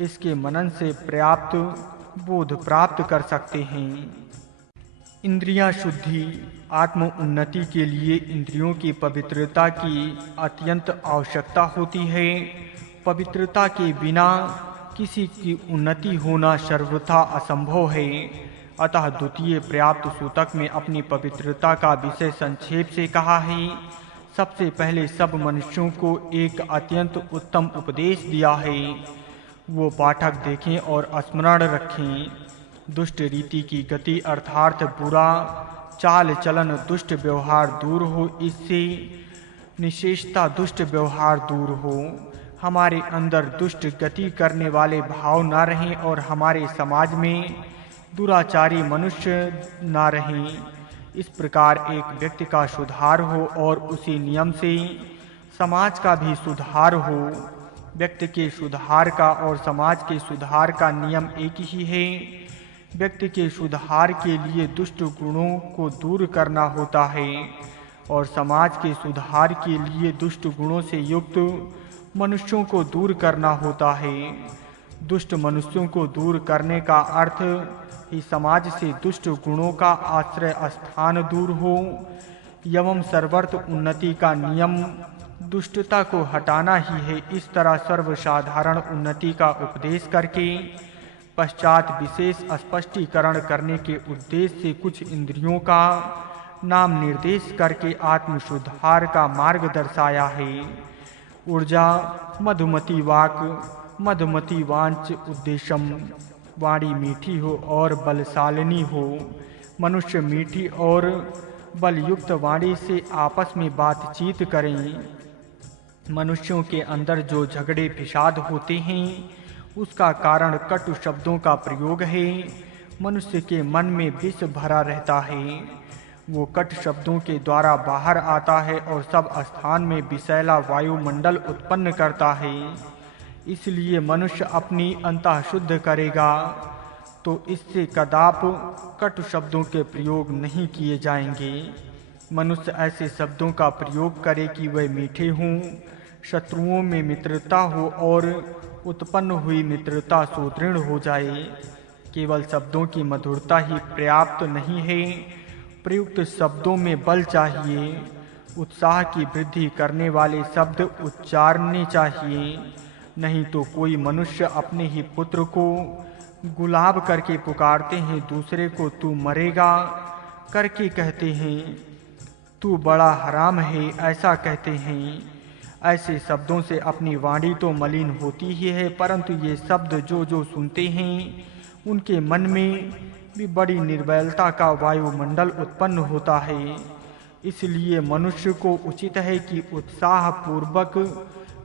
इसके मनन से पर्याप्त बोध प्राप्त कर सकते हैं। इंद्रियां शुद्धि आत्म उन्नति के लिए इंद्रियों की पवित्रता की अत्यंत आवश्यकता होती है। पवित्रता के बिना किसी की उन्नति होना सर्वथा असंभव है। अतः द्वितीय पर्याप्त सूतक में अपनी पवित्रता का विषय संक्षेप से कहा है। सबसे पहले सब मनुष्यों को एक अत्यंत उत्तम उपदेश दिया है, वो पाठक देखें और स्मरण रखें। दुष्ट रीति की गति अर्थात बुरा चाल चलन दुष्ट व्यवहार दूर हो, इससे निशेषता दुष्ट व्यवहार दूर हो। हमारे अंदर दुष्ट गति करने वाले भाव न रहें और हमारे समाज में दुराचारी मनुष्य न रहें। इस प्रकार एक व्यक्ति का सुधार हो और उसी नियम से समाज का भी सुधार हो। व्यक्ति के सुधार का और समाज के सुधार का नियम एक ही है। व्यक्ति के सुधार के लिए दुष्ट गुणों को दूर करना होता है और समाज के सुधार के लिए दुष्ट गुणों से युक्त मनुष्यों को दूर करना होता है। दुष्ट मनुष्यों को दूर करने का अर्थ ही समाज से दुष्ट गुणों का आश्रय स्थान दूर हो एवं सर्वर्थ उन्नति का नियम दुष्टता को हटाना ही है। इस तरह सर्वसाधारण उन्नति का उपदेश करके पश्चात विशेष स्पष्टीकरण करने के उद्देश्य से कुछ इंद्रियों का नाम निर्देश करके आत्म सुधार का मार्ग दर्शाया है। ऊर्जा मधुमती वाक मधुमती वांच उद्देश्यम, वाणी मीठी हो और बलशालिनी हो। मनुष्य मीठी और बलयुक्त वाणी से आपस में बातचीत करें। मनुष्यों के अंदर जो झगड़े फिसाद होते हैं उसका कारण कटु शब्दों का प्रयोग है। मनुष्य के मन में विष भरा रहता है। वो कट शब्दों के द्वारा बाहर आता है और सब स्थान में विषैला वायुमंडल उत्पन्न करता है। इसलिए मनुष्य अपनी अंतः शुद्ध करेगा तो इससे कदाप कट शब्दों के प्रयोग नहीं किए जाएंगे। मनुष्य ऐसे शब्दों का प्रयोग करे कि वे मीठे हों, शत्रुओं में मित्रता हो और उत्पन्न हुई मित्रता सुदृढ़ हो जाए। केवल शब्दों की मधुरता ही पर्याप्त नहीं है, प्रयुक्त शब्दों में बल चाहिए। उत्साह की वृद्धि करने वाले शब्द उच्चारने चाहिए, नहीं तो कोई मनुष्य अपने ही पुत्र को गुलाब करके पुकारते हैं, दूसरे को तू मरेगा करके कहते हैं, तू बड़ा हराम है ऐसा कहते हैं। ऐसे शब्दों से अपनी वाणी तो मलिन होती ही है, परंतु ये शब्द जो सुनते हैं उनके मन में भी बड़ी निर्बलता का वायुमंडल उत्पन्न होता है। इसलिए मनुष्य को उचित है कि उत्साह पूर्वक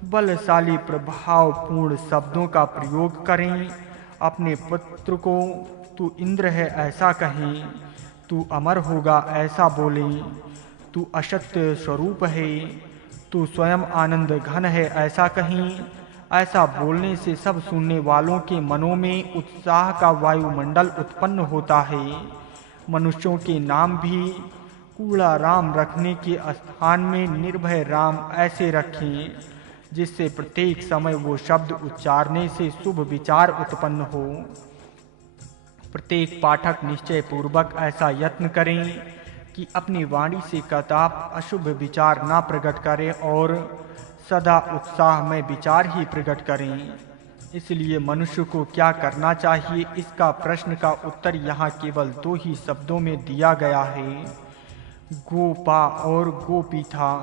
बलशाली प्रभावपूर्ण शब्दों का प्रयोग करें। अपने पुत्र को तू इंद्र है ऐसा कहें, तू अमर होगा ऐसा बोलें, तू असत्य स्वरूप है, तू स्वयं आनंद घन है ऐसा कहें। ऐसा बोलने से सब सुनने वालों के मनों में उत्साह का वायुमंडल उत्पन्न होता है। मनुष्यों के नाम भी कूड़ा राम रखने के स्थान में निर्भय राम ऐसे रखें, जिससे प्रत्येक समय वो शब्द उच्चारने से शुभ विचार उत्पन्न हो। प्रत्येक पाठक निश्चय पूर्वक ऐसा यत्न करें कि अपनी वाणी से कदाप अशुभ विचार ना प्रकट करें और सदा उत्साह में विचार ही प्रकट करें। इसलिए मनुष्य को क्या करना चाहिए, इसका प्रश्न का उत्तर यहाँ केवल 2 ही शब्दों में दिया गया है, गोपा और गोपीथा।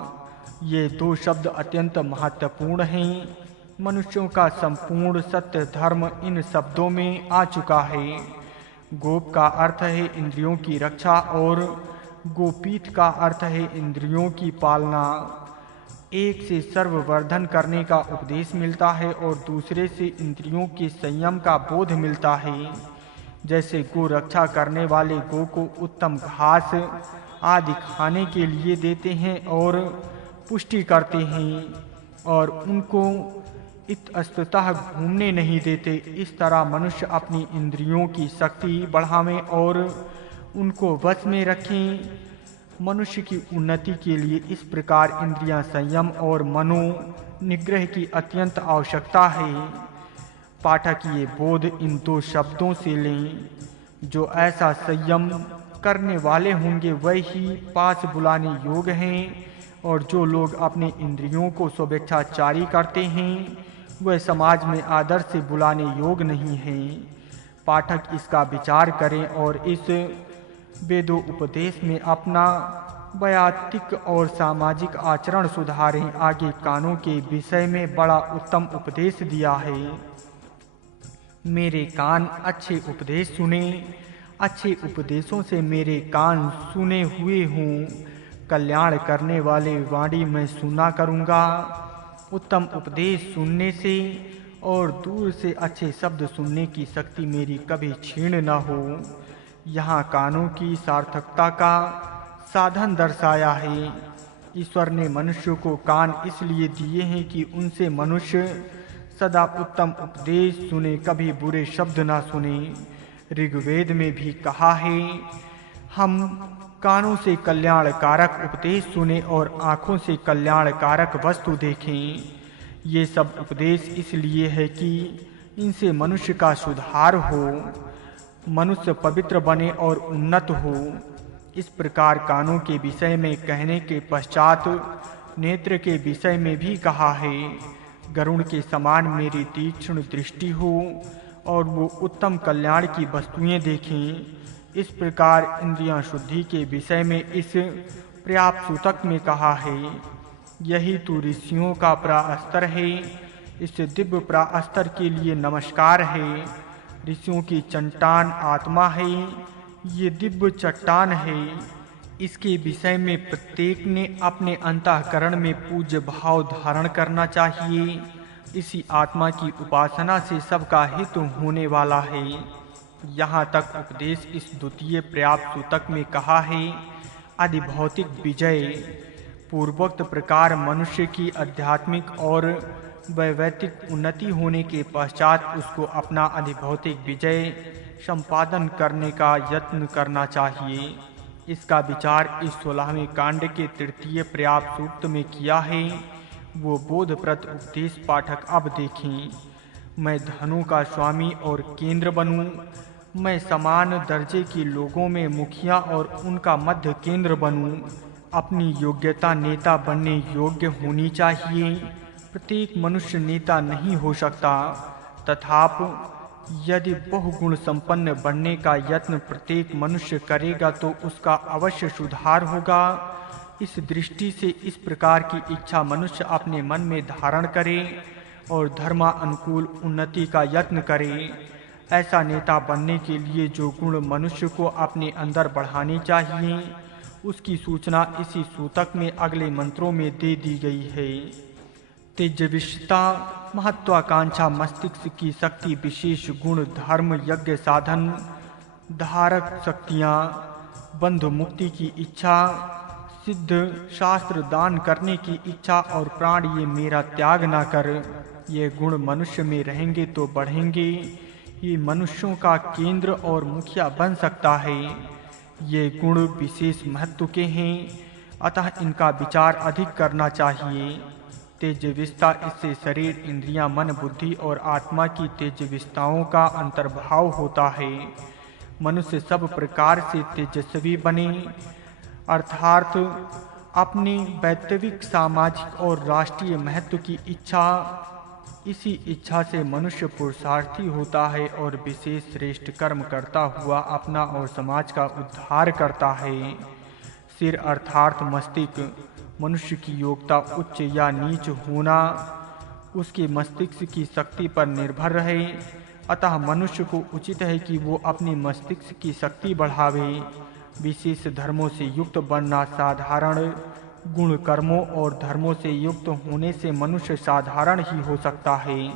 ये 2 शब्द अत्यंत महत्वपूर्ण हैं। मनुष्यों का संपूर्ण सत्य धर्म इन शब्दों में आ चुका है। गोप का अर्थ है इंद्रियों की रक्षा और गोपीठ का अर्थ है इंद्रियों की पालना। एक से सर्ववर्धन करने का उपदेश मिलता है और दूसरे से इंद्रियों के संयम का बोध मिलता है। जैसे गो रक्षा करने वाले गो को उत्तम घास आदि खाने के लिए देते हैं और पुष्टि करते हैं और उनको इतस्ततः घूमने नहीं देते, इस तरह मनुष्य अपनी इंद्रियों की शक्ति बढ़ावें और उनको वश में रखें। मनुष्य की उन्नति के लिए इस प्रकार इंद्रियां संयम और मनो निग्रह की अत्यंत आवश्यकता है। पाठक ये बोध इन 2 शब्दों से लें। जो ऐसा संयम करने वाले होंगे वही ही पास बुलाने योग्य हैं, और जो लोग अपने इंद्रियों को स्वेच्छाचारी करते हैं वह समाज में आदर से बुलाने योग्य नहीं हैं। पाठक इसका विचार करें और इस वेदो उपदेश में अपना वैयक्तिक और सामाजिक आचरण सुधारें। आगे कानों के विषय में बड़ा उत्तम उपदेश दिया है। मेरे कान अच्छे उपदेश सुने, अच्छे उपदेशों से मेरे कान सुने हुए हों। कल्याण करने वाले वाणी मैं सुना करूँगा। उत्तम उपदेश सुनने से और दूर से अच्छे शब्द सुनने की शक्ति मेरी कभी क्षीण न हो। यहाँ कानों की सार्थकता का साधन दर्शाया है। ईश्वर ने मनुष्य को कान इसलिए दिए हैं कि उनसे मनुष्य सदा उत्तम उपदेश सुने, कभी बुरे शब्द ना सुने। ऋग्वेद में भी कहा है, हम कानों से कल्याणकारक उपदेश सुने और आँखों से कल्याणकारक वस्तु देखें। ये सब उपदेश इसलिए है कि इनसे मनुष्य का सुधार हो, मनुष्य पवित्र बने और उन्नत हो। इस प्रकार कानों के विषय में कहने के पश्चात नेत्र के विषय में भी कहा है, गरुड़ के समान मेरी तीक्ष्ण दृष्टि हो और वो उत्तम कल्याण की वस्तुएं देखें। इस प्रकार इंद्रियां शुद्धि के विषय में इस पर्याप्त सूतक में कहा है। यही तो ऋषियों का प्रास्तर है। इस दिव्य प्रास्तर के लिए नमस्कार है। ऋषियों की चट्टान आत्मा है, ये दिव्य चट्टान है। इसके विषय में प्रत्येक ने अपने अंतःकरण में पूज्य भाव धारण करना चाहिए। इसी आत्मा की उपासना से सबका हित होने वाला है। यहाँ तक उपदेश इस द्वितीय पर्याप्त सूतक में कहा है। अधिभौतिक विजय पूर्वोक्त प्रकार मनुष्य की आध्यात्मिक और वैयक्तिक उन्नति होने के पश्चात उसको अपना अधिभौतिक विजय संपादन करने का यत्न करना चाहिए। इसका विचार इस 16वें कांड के तृतीय पर्याप्त सूक्त में किया है। वो बोधप्रद उपदेश पाठक अब देखें। मैं धनों का स्वामी और केंद्र बनूं, मैं समान दर्जे के लोगों में मुखिया और उनका मध्य केंद्र बनूं। अपनी योग्यता नेता बनने योग्य होनी चाहिए। प्रत्येक मनुष्य नेता नहीं हो सकता, तथापि यदि बहुगुण संपन्न बनने का यत्न प्रत्येक मनुष्य करेगा तो उसका अवश्य सुधार होगा। इस दृष्टि से इस प्रकार की इच्छा मनुष्य अपने मन में धारण करे और धर्मानुकूल उन्नति का यत्न करे। ऐसा नेता बनने के लिए जो गुण मनुष्य को अपने अंदर बढ़ाने चाहिए, उसकी सूचना इसी सूतक में अगले मंत्रों में दे दी गई है। तेजस्विता, महत्वाकांक्षा, मस्तिष्क की शक्ति, विशेष गुण, धर्म, यज्ञ, साधन, धारक शक्तियाँ, बंधु मुक्ति की इच्छा, सिद्ध शास्त्र, दान करने की इच्छा और प्राण ये मेरा त्याग ना कर। ये गुण मनुष्य में रहेंगे तो बढ़ेंगे। ये मनुष्यों का केंद्र और मुखिया बन सकता है। ये गुण विशेष महत्व के हैं, अतः इनका विचार अधिक करना चाहिए। तेजस्विता, इससे शरीर, इंद्रियां, मन, बुद्धि और आत्मा की तेजस्विताओं का अंतर्भाव होता है। मनुष्य सब प्रकार से तेजस्वी बने, अर्थात अपने वैयक्तिक, सामाजिक और राष्ट्रीय महत्व की इच्छा। इसी इच्छा से मनुष्य पुरुषार्थी होता है और विशेष श्रेष्ठ कर्म करता हुआ अपना और समाज का उद्धार करता है। सिर अर्थात मस्तिष्क, मनुष्य की योग्यता उच्च या नीच होना उसके मस्तिष्क की शक्ति पर निर्भर रहे। अतः मनुष्य को उचित है कि वो अपने मस्तिष्क की शक्ति बढ़ावे। विशेष धर्मों से युक्त बनना, साधारण गुण, कर्मों और धर्मों से युक्त होने से मनुष्य साधारण ही हो सकता है,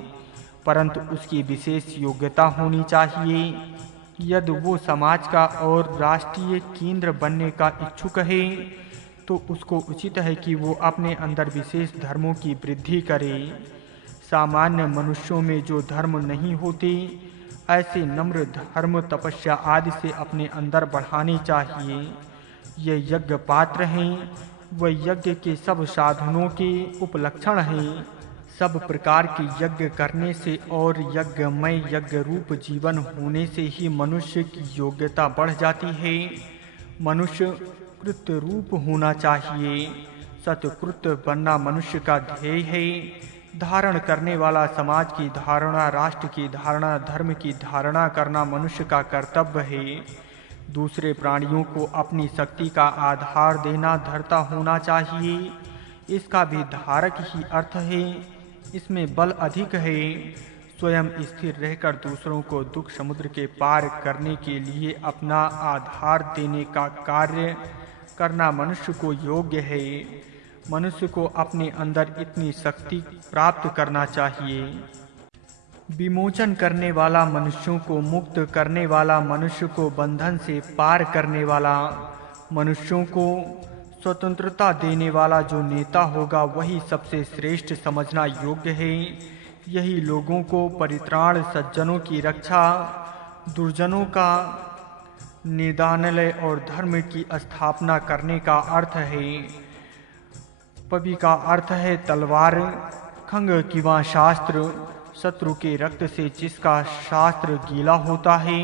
परंतु उसकी विशेष योग्यता होनी चाहिए। यदि वो समाज का और राष्ट्रीय केंद्र बनने का इच्छुक है तो उसको उचित है कि वो अपने अंदर विशेष धर्मों की वृद्धि करे। सामान्य मनुष्यों में जो धर्म नहीं होते, ऐसे नम्र धर्म, तपस्या आदि से अपने अंदर बढ़ाने चाहिए। ये यज्ञ पात्र हैं, वह यज्ञ के सब साधनों के उपलक्षण हैं। सब प्रकार के यज्ञ करने से और यज्ञमय, यज्ञ रूप जीवन होने से ही मनुष्य की योग्यता बढ़ जाती है। मनुष्य कृत्य रूप होना चाहिए। सत्कृत्य बनना मनुष्य का ध्येय है। धारण करने वाला समाज की धारणा, राष्ट्र की धारणा, धर्म की धारणा करना मनुष्य का कर्तव्य है। दूसरे प्राणियों को अपनी शक्ति का आधार देना धर्ता होना चाहिए। इसका भी धारक ही अर्थ है। इसमें बल अधिक है। स्वयं स्थिर रहकर दूसरों को दुख समुद्र के पार करने के लिए अपना आधार देने का कार्य करना मनुष्य को योग्य है। मनुष्य को अपने अंदर इतनी शक्ति प्राप्त करना चाहिए। विमोचन करने वाला, मनुष्यों को मुक्त करने वाला, मनुष्य को बंधन से पार करने वाला, मनुष्यों को स्वतंत्रता देने वाला जो नेता होगा वही सबसे श्रेष्ठ समझना योग्य है। यही लोगों को परित्राण, सज्जनों की रक्षा, दुर्जनों का निदानलय और धर्म की स्थापना करने का अर्थ है। पवि का अर्थ है तलवार, खंग किवा शास्त्र। शत्रु के रक्त से जिसका शास्त्र गीला होता है,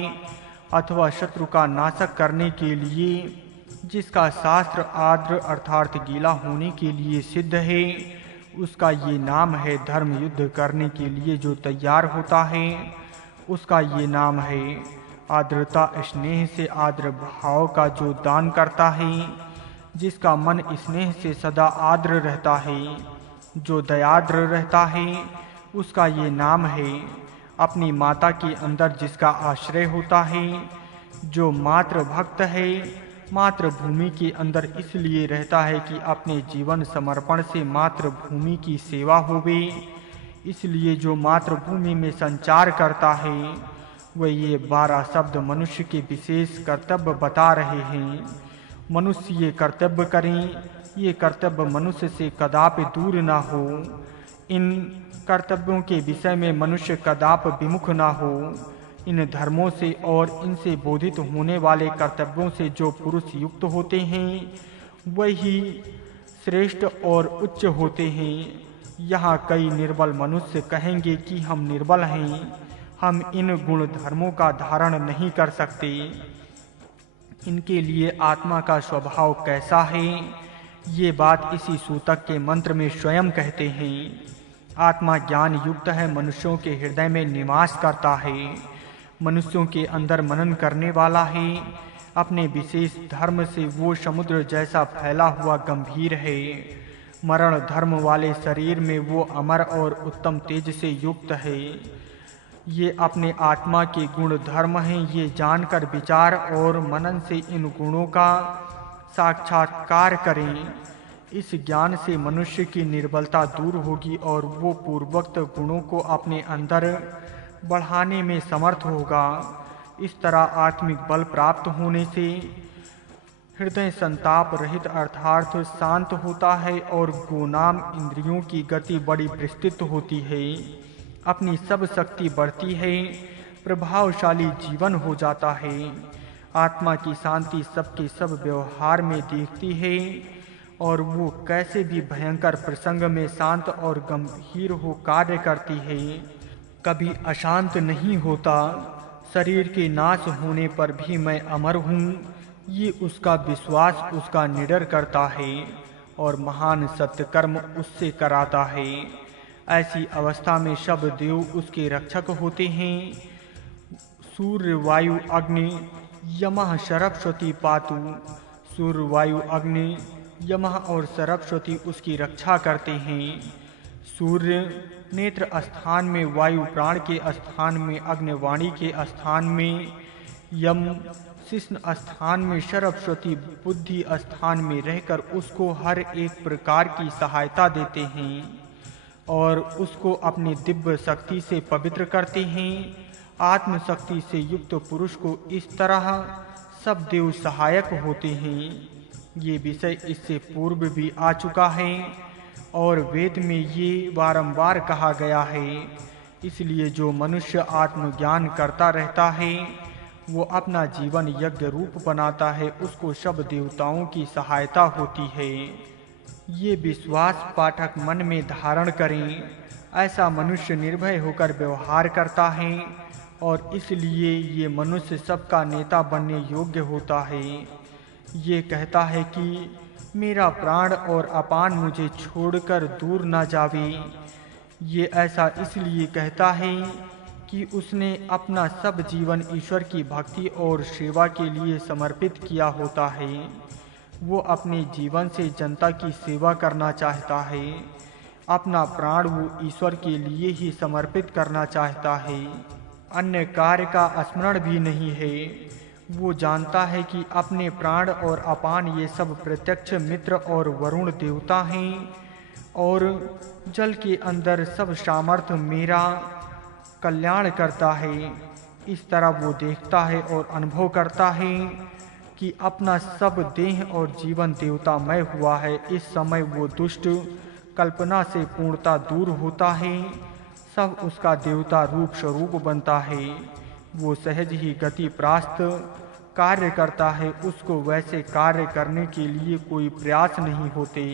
अथवा शत्रु का नाशक करने के लिए जिसका शास्त्र आर्द्र अर्थात गीला होने के लिए सिद्ध है, उसका ये नाम है। धर्म युद्ध करने के लिए जो तैयार होता है, उसका ये नाम है। आर्द्रता, स्नेह से आर्द्र भाव का जो दान करता है, जिसका मन स्नेह से सदा आर्द्र रहता है, जो दयाद्र रहता है, उसका ये नाम है। अपनी माता के अंदर जिसका आश्रय होता है, जो मातृ भक्त है, मातृभूमि के अंदर इसलिए रहता है कि अपने जीवन समर्पण से मातृभूमि की सेवा होवे। इसलिए जो मातृभूमि में संचार करता है, वे ये 12 शब्द मनुष्य के विशेष कर्तव्य बता रहे हैं। मनुष्य ये कर्तव्य करें, ये कर्तव्य मनुष्य से कदापि दूर ना हो। इन कर्तव्यों के विषय में मनुष्य कदापि विमुख ना हो। इन धर्मों से और इनसे बोधित होने वाले कर्तव्यों से जो पुरुष युक्त होते हैं वही श्रेष्ठ और उच्च होते हैं। यहाँ कई निर्बल मनुष्य कहेंगे कि हम निर्बल हैं, हम इन गुण धर्मों का धारण नहीं कर सकते। इनके लिए आत्मा का स्वभाव कैसा है, ये बात इसी सूतक के मंत्र में स्वयं कहते हैं। आत्मा ज्ञान युक्त है, मनुष्यों के हृदय में निवास करता है, मनुष्यों के अंदर मनन करने वाला है। अपने विशेष धर्म से वो समुद्र जैसा फैला हुआ गंभीर है। मरण धर्म वाले शरीर में वो अमर और उत्तम तेज से युक्त है। ये अपने आत्मा के गुण धर्म हैं। ये जानकर विचार और मनन से इन गुणों का साक्षात्कार करें। इस ज्ञान से मनुष्य की निर्बलता दूर होगी और वो पूर्वोक्त गुणों को अपने अंदर बढ़ाने में समर्थ होगा। इस तरह आत्मिक बल प्राप्त होने से हृदय संताप रहित अर्थात शांत होता है और गोनाम इंद्रियों की गति बड़ी विस्तृत होती है। अपनी सब शक्ति बढ़ती है, प्रभावशाली जीवन हो जाता है। आत्मा की शांति सबके सब व्यवहार में दिखती है और वो कैसे भी भयंकर प्रसंग में शांत और गंभीर हो कार्य करती है, कभी अशांत नहीं होता। शरीर के नाश होने पर भी मैं अमर हूँ, ये उसका विश्वास उसका निडर करता है और महान सत्कर्म उससे कराता है। ऐसी अवस्था में सब देव उसके रक्षक होते हैं। सूर्य वायु अग्नि यमः सरस्वती पातु। सूर्य वायु अग्नि यमः और सरस्वती उसकी रक्षा करते हैं। सूर्य नेत्र स्थान में, वायु प्राण के स्थान में, अग्नि वाणी के स्थान में, यम शिश्न स्थान में, सरस्वती बुद्धि स्थान में रहकर उसको हर एक प्रकार की सहायता देते हैं और उसको अपनी दिव्य शक्ति से पवित्र करते हैं। आत्मशक्ति से युक्त पुरुष को इस तरह सब देव सहायक होते हैं। ये विषय इससे पूर्व भी आ चुका है और वेद में ये बारंबार कहा गया है। इसलिए जो मनुष्य आत्मज्ञान करता रहता है वो अपना जीवन यज्ञ रूप बनाता है, उसको सब देवताओं की सहायता होती है। ये विश्वास पाठक मन में धारण करें। ऐसा मनुष्य निर्भय होकर व्यवहार करता है और इसलिए ये मनुष्य सबका नेता बनने योग्य होता है। ये कहता है कि मेरा प्राण और अपान मुझे छोड़कर दूर न जावे। ये ऐसा इसलिए कहता है कि उसने अपना सब जीवन ईश्वर की भक्ति और सेवा के लिए समर्पित किया होता है। वो अपने जीवन से जनता की सेवा करना चाहता है। अपना प्राण वो ईश्वर के लिए ही समर्पित करना चाहता है, अन्य कार्य का स्मरण भी नहीं है। वो जानता है कि अपने प्राण और अपान ये सब प्रत्यक्ष मित्र और वरुण देवता हैं और जल के अंदर सब सामर्थ्य मेरा कल्याण करता है। इस तरह वो देखता है और अनुभव करता है कि अपना सब देह और जीवन देवतामय हुआ है। इस समय वो दुष्ट कल्पना से पूर्णता दूर होता है, सब उसका देवता रूप स्वरूप बनता है। वो सहज ही गति प्राप्त कार्य करता है, उसको वैसे कार्य करने के लिए कोई प्रयास नहीं होते,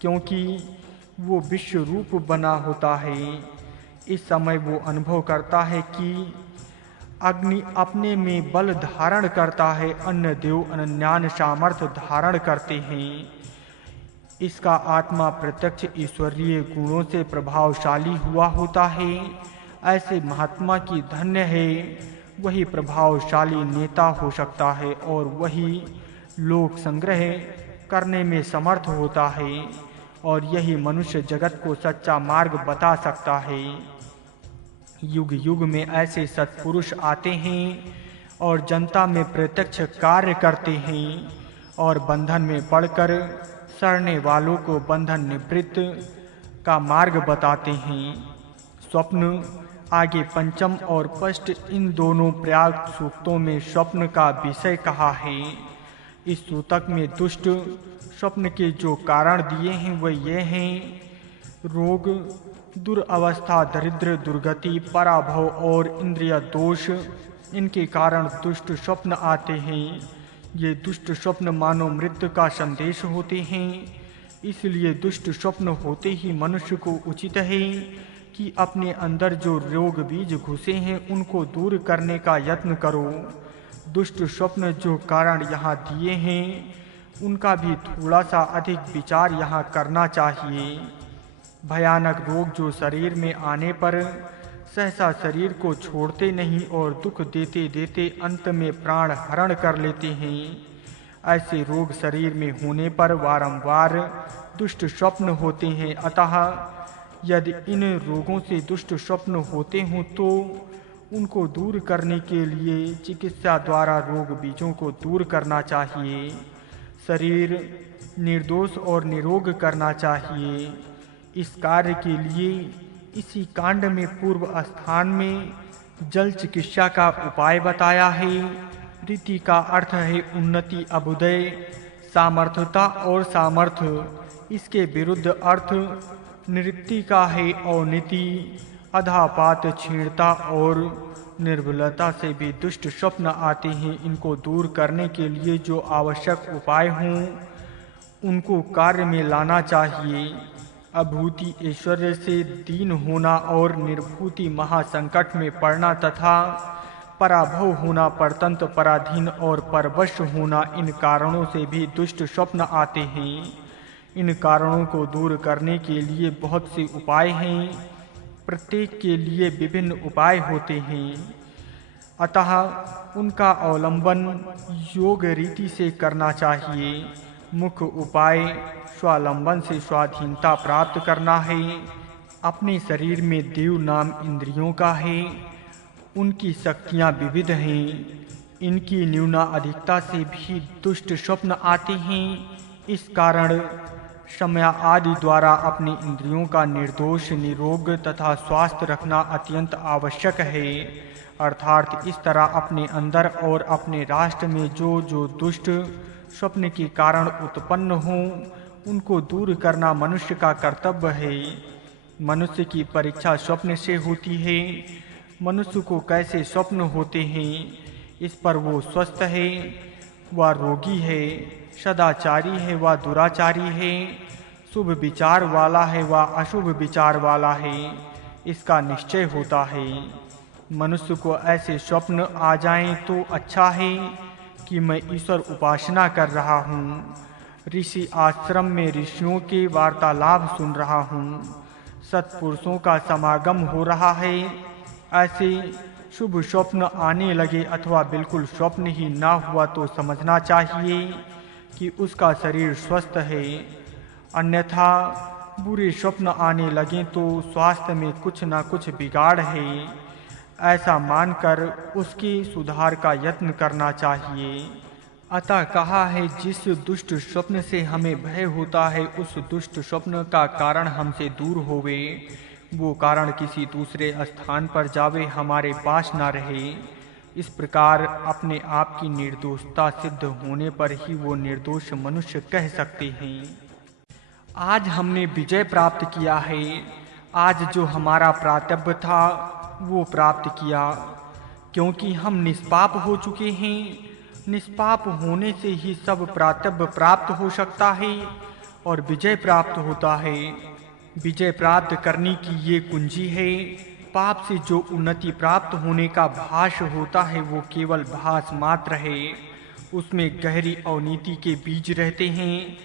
क्योंकि वो विश्व रूप बना होता है। इस समय वो अनुभव करता है कि अग्नि अपने में बल धारण करता है, अन्य देव अनन्यान सामर्थ्य धारण करते हैं। इसका आत्मा प्रत्यक्ष ईश्वरीय गुणों से प्रभावशाली हुआ होता है। ऐसे महात्मा की धन्य है, वही प्रभावशाली नेता हो सकता है और वही लोक संग्रह करने में समर्थ होता है और यही मनुष्य जगत को सच्चा मार्ग बता सकता है। युग युग में ऐसे सत्पुरुष आते हैं और जनता में प्रत्यक्ष कार्य करते हैं और बंधन में पड़कर सड़ने वालों को बंधन निवृत्त का मार्ग बताते हैं। स्वप्न आगे पंचम और पष्ट इन दोनों पर्याप्त सूक्तों में स्वप्न का विषय कहा है। इस सूतक में दुष्ट स्वप्न के जो कारण दिए हैं वह ये हैं: रोग, दुरवस्था, दरिद्र, दुर्गति, पराभव और इंद्रिय दोष। इनके कारण दुष्ट स्वप्न आते हैं। ये दुष्ट स्वप्न मानो मृत्यु का संदेश होते हैं। इसलिए दुष्ट स्वप्न होते ही मनुष्य को उचित है कि अपने अंदर जो रोग बीज घुसे हैं उनको दूर करने का यत्न करो। दुष्ट स्वप्न जो कारण यहाँ दिए हैं उनका भी थोड़ा सा अधिक विचार यहाँ करना चाहिए। भयानक रोग जो शरीर में आने पर सहसा शरीर को छोड़ते नहीं और दुख देते देते अंत में प्राण हरण कर लेते हैं। ऐसे रोग शरीर में होने पर बारंबार दुष्ट स्वप्न होते हैं। अतः यदि इन रोगों से दुष्ट स्वप्न होते हों तो उनको दूर करने के लिए चिकित्सा द्वारा रोग बीजों को दूर करना चाहिए। शरीर निर्दोष और निरोग करना चाहिए। इस कार्य के लिए इसी कांड में पूर्व स्थान में जल चिकित्सा का उपाय बताया है। रीति का अर्थ है उन्नति, अभ्युदय, सामर्थ्यता और सामर्थ्य। इसके विरुद्ध अर्थ निवृत्ति का है अवनीति, अधापात, क्षीणता और निर्बलता से भी दुष्ट स्वप्न आते हैं। इनको दूर करने के लिए जो आवश्यक उपाय हों उनको कार्य में लाना चाहिए। अभूति ऐश्वर्य से दीन होना और निर्भूति महासंकट में पड़ना तथा पराभव होना, परतंत्र, पराधीन और परवश होना, इन कारणों से भी दुष्ट स्वप्न आते हैं। इन कारणों को दूर करने के लिए बहुत से उपाय हैं। प्रत्येक के लिए विभिन्न उपाय होते हैं। अतः उनका अवलंबन योग रीति से करना चाहिए। मुख्य उपाय स्वावलंबन से स्वाधीनता प्राप्त करना है। अपने शरीर में देव नाम इंद्रियों का है। उनकी शक्तियाँ विविध हैं। इनकी न्यूना अधिकता से भी दुष्ट स्वप्न आते हैं। इस कारण समय आदि द्वारा अपनी इंद्रियों का निर्दोष, निरोग तथा स्वास्थ्य रखना अत्यंत आवश्यक है। अर्थात इस तरह अपने अंदर और अपने राष्ट्र में जो जो दुष्ट स्वप्न के कारण उत्पन्न हों उनको दूर करना मनुष्य का कर्तव्य है। मनुष्य की परीक्षा स्वप्न से होती है। मनुष्य को कैसे स्वप्न होते हैं इस पर वो स्वस्थ है व रोगी है, सदाचारी है व दुराचारी है, शुभ विचार वाला है व अशुभ विचार वाला है, इसका निश्चय होता है। मनुष्य को ऐसे स्वप्न आ जाएं तो अच्छा है कि मैं ईश्वर उपासना कर रहा हूँ, ऋषि आश्रम में ऋषियों के वार्तालाप सुन रहा हूँ, सत्पुरुषों का समागम हो रहा है। ऐसे शुभ स्वप्न आने लगे अथवा बिल्कुल स्वप्न ही ना हुआ तो समझना चाहिए कि उसका शरीर स्वस्थ है। अन्यथा बुरे स्वप्न आने लगें तो स्वास्थ्य में कुछ ना कुछ बिगाड़ है। ऐसा मानकर उसके सुधार का यत्न करना चाहिए। अतः कहा है, जिस दुष्ट स्वप्न से हमें भय होता है उस दुष्ट स्वप्न का कारण हमसे दूर होवे, वो कारण किसी दूसरे स्थान पर जावे, हमारे पास ना रहे। इस प्रकार अपने आप की निर्दोषता सिद्ध होने पर ही वो निर्दोष मनुष्य कह सकते हैं। आज हमने विजय प्राप्त किया है। आज जो हमारा प्रातब्य था वो प्राप्त किया, क्योंकि हम निष्पाप हो चुके हैं। निष्पाप होने से ही सब प्रातब्य प्राप्त हो सकता है और विजय प्राप्त होता है। विजय प्राप्त करने की ये कुंजी है। पाप से जो उन्नति प्राप्त होने का भास होता है वो केवल भास मात्र है, उसमें गहरी अवनीति के बीज रहते हैं।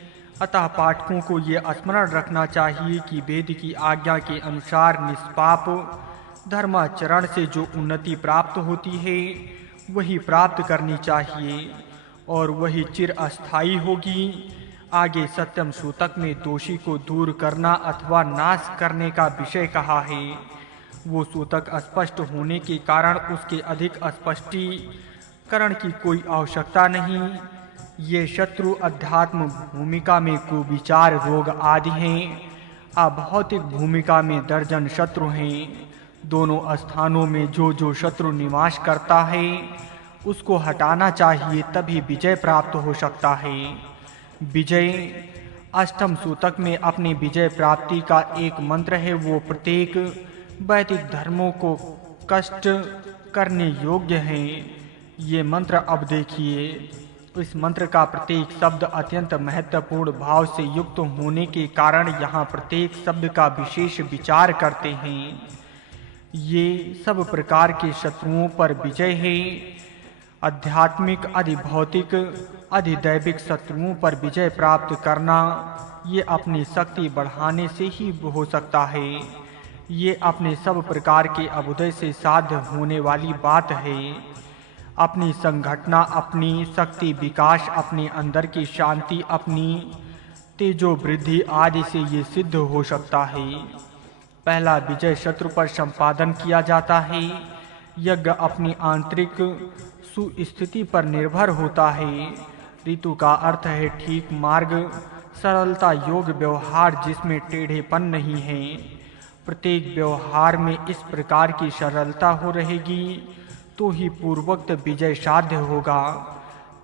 अतः पाठकों को ये स्मरण रखना चाहिए कि वेद की आज्ञा के अनुसार निष्पाप धर्माचरण से जो उन्नति प्राप्त होती है वही प्राप्त करनी चाहिए और वही चिर अस्थायी होगी। आगे सत्यम सूतक में दोषी को दूर करना अथवा नाश करने का विषय कहा है। वो सूतक स्पष्ट होने के कारण उसके अधिक स्पष्टीकरण की कोई आवश्यकता नहीं। ये शत्रु अध्यात्म भूमिका में कुविचार, रोग आदि हैं। अभौतिक भूमिका में दर्जन शत्रु हैं। दोनों स्थानों में जो जो शत्रु निवास करता है उसको हटाना चाहिए, तभी विजय प्राप्त हो सकता है। विजय अष्टम सूतक में अपनी विजय प्राप्ति का एक मंत्र है। वो प्रत्येक वैदिक धर्मों को कष्ट करने योग्य है। ये मंत्र अब देखिए। इस मंत्र का प्रत्येक शब्द अत्यंत महत्वपूर्ण भाव से युक्त होने के कारण यहाँ प्रत्येक शब्द का विशेष विचार करते हैं। ये सब प्रकार के शत्रुओं पर विजय है। आध्यात्मिक, अधिभौतिक, अधिदैविक शत्रुओं पर विजय प्राप्त करना ये अपनी शक्ति बढ़ाने से ही हो सकता है। ये अपने सब प्रकार के अभ्युदय से साध्य होने वाली बात है। अपनी संघटना, अपनी शक्ति विकास, अपने अंदर की शांति, अपनी तेजो वृद्धि आदि से ये सिद्ध हो सकता है। पहला विजय शत्रु पर संपादन किया जाता है। यज्ञ अपनी आंतरिक सुस्थिति पर निर्भर होता है। ऋतु का अर्थ है ठीक मार्ग, सरलता, योग व्यवहार जिसमें टेढ़ेपन नहीं है। प्रत्येक व्यवहार में इस प्रकार की सरलता हो रहेगी तो ही पूर्वोक्त विजय साध्य होगा।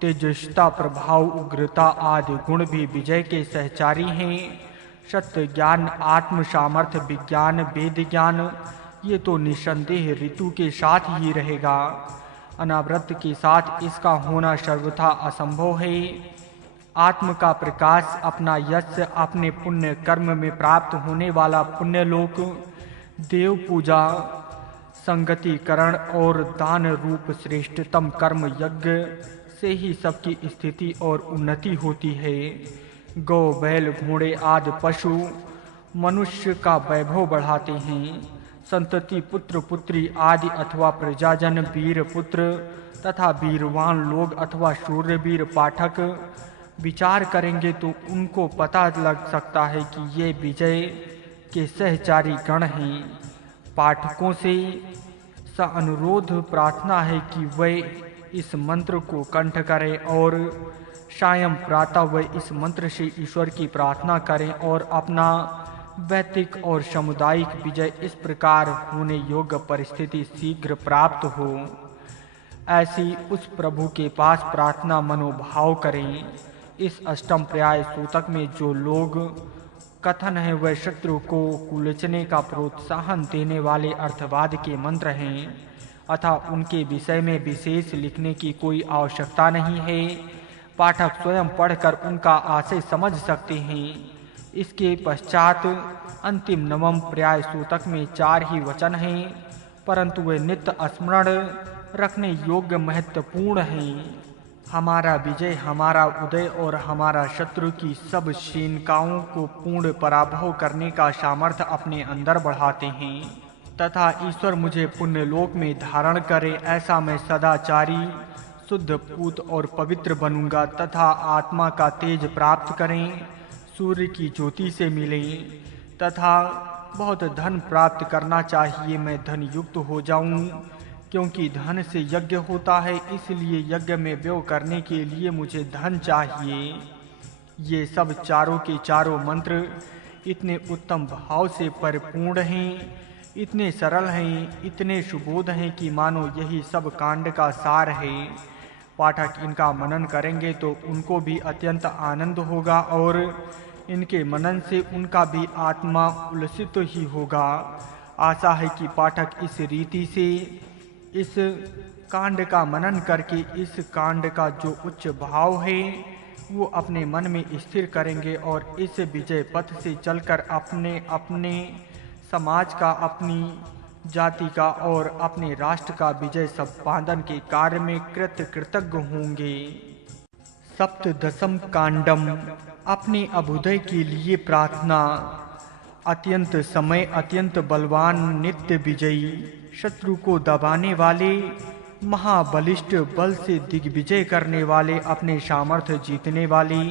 तेजस्ता, प्रभाव, उग्रता आदि गुण भी विजय के सहचारी हैं। सत्य ज्ञान, आत्म सामर्थ्य, विज्ञान, वेद ज्ञान ये तो निसंदेह ऋतु के साथ ही रहेगा। अनावृत के साथ इसका होना सर्वथा असंभव है। आत्म का प्रकाश, अपना यश, अपने पुण्य कर्म में प्राप्त होने वाला पुण्यलोक, देव पूजा, संगतिकरण और दान रूप श्रेष्ठतम कर्म यज्ञ से ही सबकी स्थिति और उन्नति होती है। गौ, बैल, घोड़े आदि पशु मनुष्य का वैभव बढ़ाते हैं। संतति, पुत्र पुत्री आदि अथवा प्रजाजन, वीर पुत्र तथा वीरवान लोग अथवा शूरवीर पाठक विचार करेंगे तो उनको पता लग सकता है कि ये विजय के सहचारी गण हैं। पाठकों से अनुरोध प्रार्थना है कि वे इस मंत्र को कंठ करें और सायं प्रातः वे इस मंत्र से ईश्वर की प्रार्थना करें और अपना वैयक्तिक और सामुदायिक विजय इस प्रकार होने योग्य परिस्थिति शीघ्र प्राप्त हो, ऐसी उस प्रभु के पास प्रार्थना मनोभाव करें। इस अष्टम पर्याय सूतक में जो लोग कथन है वह शत्रु को कुलचने का प्रोत्साहन देने वाले अर्थवाद के मंत्र हैं, अतः उनके विषय में विशेष लिखने की कोई आवश्यकता नहीं है। पाठक स्वयं पढ़कर उनका आशय समझ सकते हैं। इसके पश्चात अंतिम नवम पर्याय सूतक में 4 ही वचन हैं, परंतु वे नित्य स्मरण रखने योग्य महत्वपूर्ण हैं। हमारा विजय, हमारा उदय और हमारा शत्रु की सब शेनकाओं को पूर्ण पराभव करने का सामर्थ्य अपने अंदर बढ़ाते हैं तथा ईश्वर मुझे पुण्यलोक में धारण करे, ऐसा मैं सदाचारी, शुद्ध, पूत और पवित्र बनूंगा तथा आत्मा का तेज प्राप्त करें, सूर्य की ज्योति से मिलें तथा बहुत धन प्राप्त करना चाहिए, मैं धन युक्त हो जाऊं, क्योंकि धन से यज्ञ होता है, इसलिए यज्ञ में व्यय करने के लिए मुझे धन चाहिए। ये सब चारों के चारों मंत्र इतने उत्तम भाव से परिपूर्ण हैं, इतने सरल हैं, इतने सुबोध हैं कि मानो यही सब कांड का सार है। पाठक इनका मनन करेंगे तो उनको भी अत्यंत आनंद होगा और इनके मनन से उनका भी आत्मा उल्लसित ही होगा। आशा है कि पाठक इस रीति से इस कांड का मनन करके इस कांड का जो उच्च भाव है वो अपने मन में स्थिर करेंगे और इस विजय पथ से चलकर अपने अपने समाज का, अपनी जाति का और अपने राष्ट्र का विजय संपादन के कार्य में कृतज्ञ होंगे। सप्तदशम कांडम, अपने अभ्युदय के लिए प्रार्थना। अत्यंत समय, अत्यंत बलवान, नित्य विजयी, शत्रु को दबाने वाले, महाबलिष्ठ बल से दिग्विजय करने वाले, अपने सामर्थ्य जीतने वाले,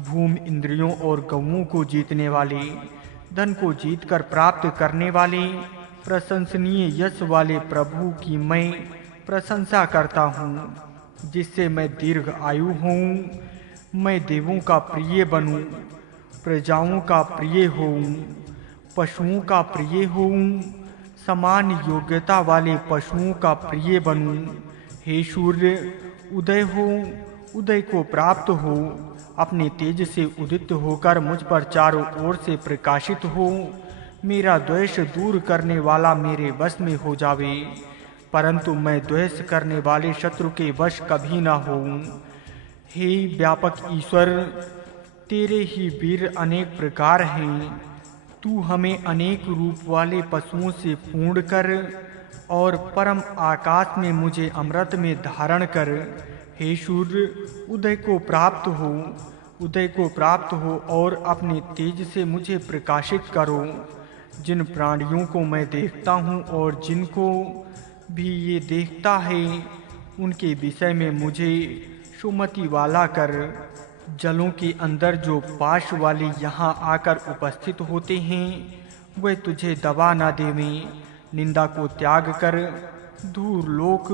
भूमि, इंद्रियों और गौओं को जीतने वाले, धन को जीतकर प्राप्त करने वाले, प्रशंसनीय यश वाले प्रभु की मैं प्रशंसा करता हूँ, जिससे मैं दीर्घ आयु हूँ, मैं देवों का प्रिय बनूं, प्रजाओं का प्रिय होऊं, पशुओं का प्रिय होऊं, समान योग्यता वाले पशुओं का प्रिय बनूं। हे सूर्य, उदय हो, उदय को प्राप्त हो, अपने तेज से उदित होकर मुझ पर चारों ओर से प्रकाशित हो। मेरा द्वेष दूर करने वाला मेरे वश में हो जावे, परंतु मैं द्वेष करने वाले शत्रु के वश कभी न होऊं। हे व्यापक ईश्वर, तेरे ही वीर अनेक प्रकार हैं। तू हमें अनेक रूप वाले पशुओं से पूर्ण कर और परम आकाश में मुझे अमृत में धारण कर। हे सूर्य, उदय को प्राप्त हो, उदय को प्राप्त हो और अपने तेज से मुझे प्रकाशित करो। जिन प्राणियों को मैं देखता हूँ और जिनको भी ये देखता है, उनके विषय में मुझे सुमति वाला कर। जलों के अंदर जो पाश वाले यहाँ आकर उपस्थित होते हैं, वे तुझे दबा न देवें। निंदा को त्याग कर दूर लोक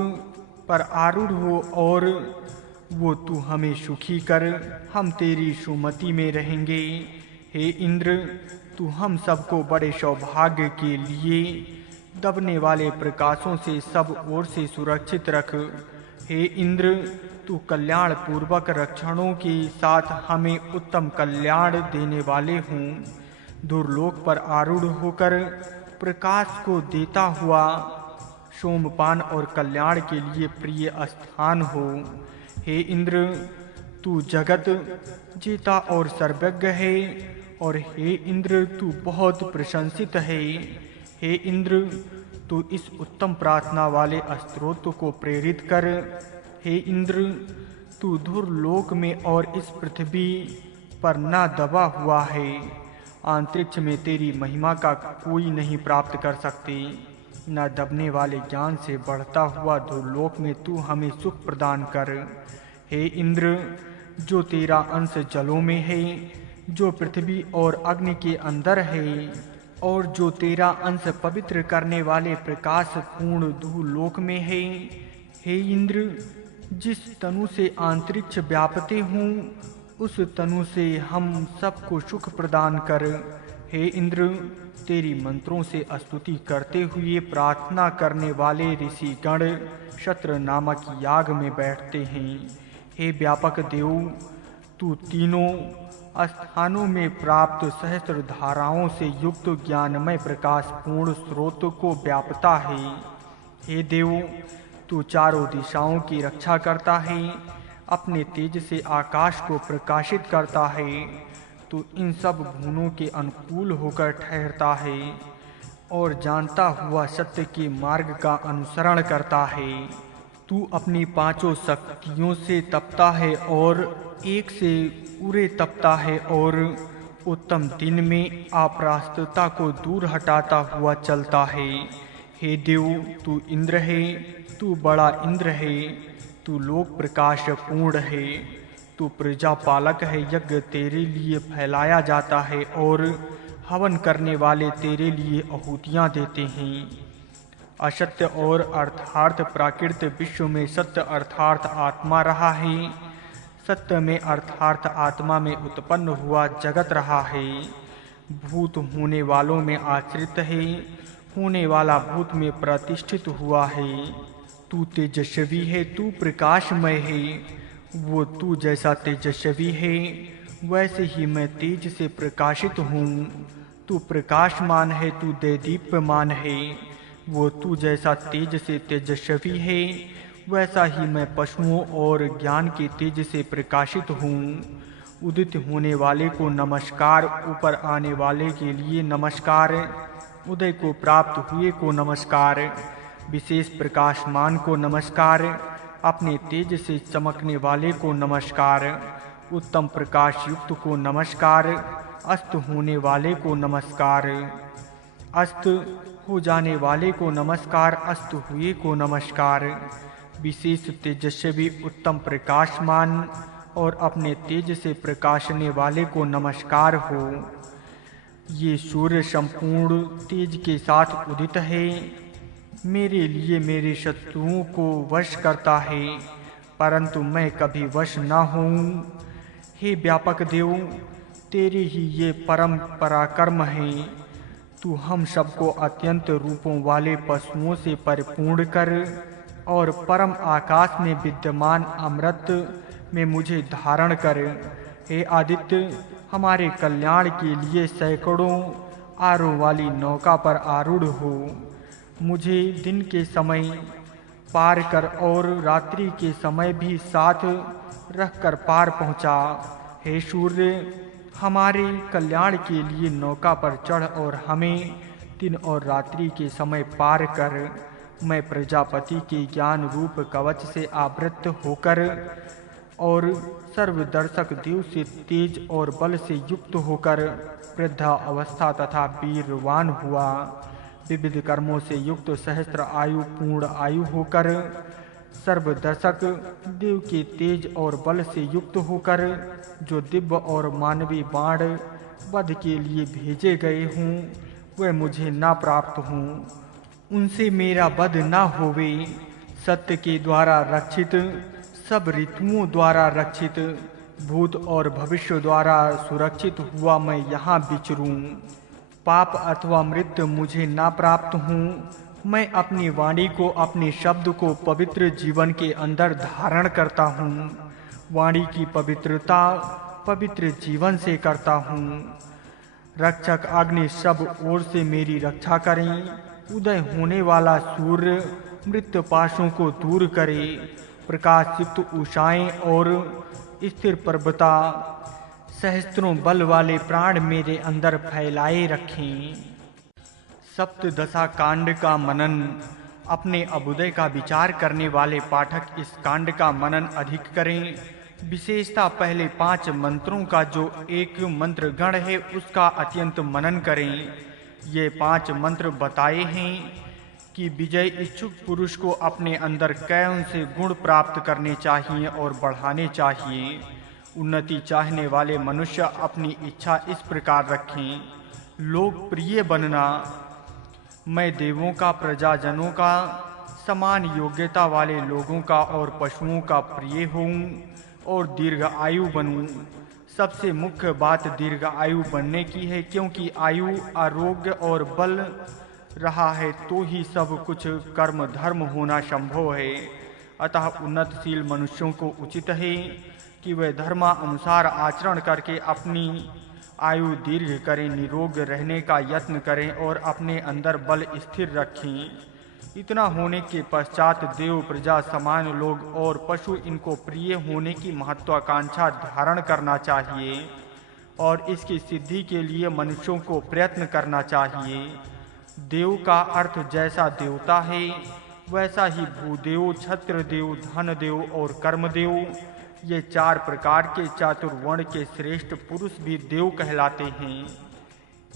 पर आरूढ़ हो और वो तू हमें सुखी कर। हम तेरी सुमति में रहेंगे। हे इंद्र, तू हम सबको बड़े सौभाग्य के लिए दबने वाले प्रकाशों से सब ओर से सुरक्षित रख। हे इंद्र, तू कल्याण पूर्वक रक्षणों के साथ हमें उत्तम कल्याण देने वाले हूँ। दुर्लोक पर आरूढ़ होकर प्रकाश को देता हुआ सोमपान और कल्याण के लिए प्रिय स्थान हो। हे इंद्र, तू जगत जीता और सर्वज्ञ है, और हे इंद्र, तू बहुत प्रशंसित है। हे इंद्र, तू इस उत्तम प्रार्थना वाले स्तोत्र को प्रेरित कर। हे इंद्र, तू धुरलोक में और इस पृथ्वी पर न दबा हुआ है। अंतरिक्ष में तेरी महिमा का कोई नहीं प्राप्त कर सकते। न दबने वाले ज्ञान से बढ़ता हुआ धुरलोक में तू हमें सुख प्रदान कर। हे इंद्र, जो तेरा अंश जलों में है, जो पृथ्वी और अग्नि के अंदर है, और जो तेरा अंश पवित्र करने वाले प्रकाश पूर्ण धूलोक में है। हे इंद्र, जिस तनु से अंतरिक्ष व्यापते हूँ, उस तनु से हम सबको सुख प्रदान कर। हे इंद्र, तेरी मंत्रों से स्तुति करते हुए प्रार्थना करने वाले ऋषि गण शत्र नामक याग में बैठते हैं। हे व्यापक देव, तू तीनों स्थानों में प्राप्त सहस्त्र धाराओं से युक्त ज्ञानमय प्रकाश पूर्ण स्रोत को व्यापता है। हे देव, तू चारों दिशाओं की रक्षा करता है, अपने तेज से आकाश को प्रकाशित करता है। तू इन सब गुणों के अनुकूल होकर ठहरता है और जानता हुआ सत्य के मार्ग का अनुसरण करता है। तू अपनी पांचों शक्तियों से तपता है और एक से पूरे तपता है, और उत्तम दिन में अप्रास्तता को दूर हटाता हुआ चलता है। हे देव, तू इंद्र है, तू बड़ा इंद्र है, तू लोक प्रकाश पूर्ण है, तू प्रजा पालक है। यज्ञ तेरे लिए फैलाया जाता है और हवन करने वाले तेरे लिए आहुतियाँ देते हैं। असत्य और अर्थार्थ प्राकृत विश्व में सत्य अर्थार्थ आत्मा रहा है। सत्य में अर्थार्थ आत्मा में उत्पन्न हुआ जगत रहा है। भूत होने वालों में आश्रित है, होने वाला भूत में प्रतिष्ठित हुआ है। तू तेजस्वी है, तू प्रकाशमय है। वो तू जैसा तेजस्वी है, वैसे ही मैं तेज से प्रकाशित हूँ। तू प्रकाशमान है, तू दैदीप्यमान है। वो तू जैसा तेज से तेजस्वी है, वैसा ही मैं पशुओं और ज्ञान के तेज से प्रकाशित हूँ। उदित होने वाले को नमस्कार, ऊपर आने वाले के लिए नमस्कार, उदय को प्राप्त हुए को नमस्कार, विशेष प्रकाशमान को नमस्कार, अपने तेज से चमकने वाले को नमस्कार, उत्तम प्रकाश युक्त को नमस्कार, अस्त होने वाले को नमस्कार, अस्त हो जाने वाले को नमस्कार, अस्त हुए को नमस्कार, विशेष तेजस्वी उत्तम प्रकाशमान और अपने तेज से प्रकाशने वाले को नमस्कार हो। ये सूर्य संपूर्ण तेज के साथ उदित है, मेरे लिए मेरे शत्रुओं को वश करता है, परंतु मैं कभी वश न हूँ। हे व्यापक देव, तेरे ही ये परम पराक्रम है। तू हम सबको अत्यंत रूपों वाले पशुओं से परिपूर्ण कर और परम आकाश में विद्यमान अमृत में मुझे धारण कर। हे आदित्य, हमारे कल्याण के लिए सैकड़ों आरों वाली नौका पर आरूढ़ हो। मुझे दिन के समय पार कर और रात्रि के समय भी साथ रखकर पार पहुंचा। हे सूर्य, हमारे कल्याण के लिए नौका पर चढ़ और हमें दिन और रात्रि के समय पार कर। मैं प्रजापति के ज्ञान रूप कवच से आवृत होकर और सर्वदर्शक देव से तेज और बल से युक्त होकर वृद्धा अवस्था तथा वीरवान हुआ। विविध कर्मों से युक्त सहस्त्र आयु पूर्ण आयु होकर सर्वदर्शक देव के तेज और बल से युक्त होकर जो दिव्य और मानवीय बाण वध के लिए भेजे गए हों वह मुझे ना प्राप्त हों। उनसे मेरा वध ना होवे। सत्य के द्वारा रक्षित, सब ऋतुओं द्वारा रक्षित, भूत और भविष्य द्वारा सुरक्षित हुआ मैं यहाँ विचरूं। पाप अथवा मृत्यु मुझे ना प्राप्त हूँ। मैं अपनी वाणी को, अपने शब्द को पवित्र जीवन के अंदर धारण करता हूँ। वाणी की पवित्रता पवित्र जीवन से करता हूँ। रक्षक अग्नि सब ओर से मेरी रक्षा करें। उदय होने वाला सूर्य मृत्यु पाशों को दूर करे। प्रकाश युक्त उषाएं और स्थिर पर्वता सहस्त्रों बल वाले प्राण मेरे अंदर फैलाए रखें। सप्तदशा कांड का मनन। अपने अभ्युदय का विचार करने वाले पाठक इस कांड का मनन अधिक करें। विशेषता पहले 5 मंत्रों का जो एक मंत्र गण है उसका अत्यंत मनन करें। ये 5 मंत्र बताए हैं कि विजय इच्छुक पुरुष को अपने अंदर कौन से गुण प्राप्त करने चाहिए और बढ़ाने चाहिए। उन्नति चाहने वाले मनुष्य अपनी इच्छा इस प्रकार रखें। लोकप्रिय बनना। मैं देवों का, प्रजाजनों का, समान योग्यता वाले लोगों का और पशुओं का प्रिय हूँ और दीर्घ आयु बनूं। सबसे मुख्य बात दीर्घ आयु बनने की है, क्योंकि आयु, आरोग्य और बल रहा है तो ही सब कुछ कर्म धर्म होना संभव है। अतः उन्नतशील मनुष्यों को उचित है कि वे धर्मानुसार आचरण करके अपनी आयु दीर्घ करें, निरोग रहने का यत्न करें और अपने अंदर बल स्थिर रखें। इतना होने के पश्चात देव, प्रजा, समान लोग और पशु इनको प्रिय होने की महत्वाकांक्षा धारण करना चाहिए और इसकी सिद्धि के लिए मनुष्यों को प्रयत्न करना चाहिए। देव का अर्थ जैसा देवता है वैसा ही भूदेव, क्षत्रदेव, धनदेव और कर्मदेव, ये 4 प्रकार के चातुर्वर्ण के श्रेष्ठ पुरुष भी देव कहलाते हैं।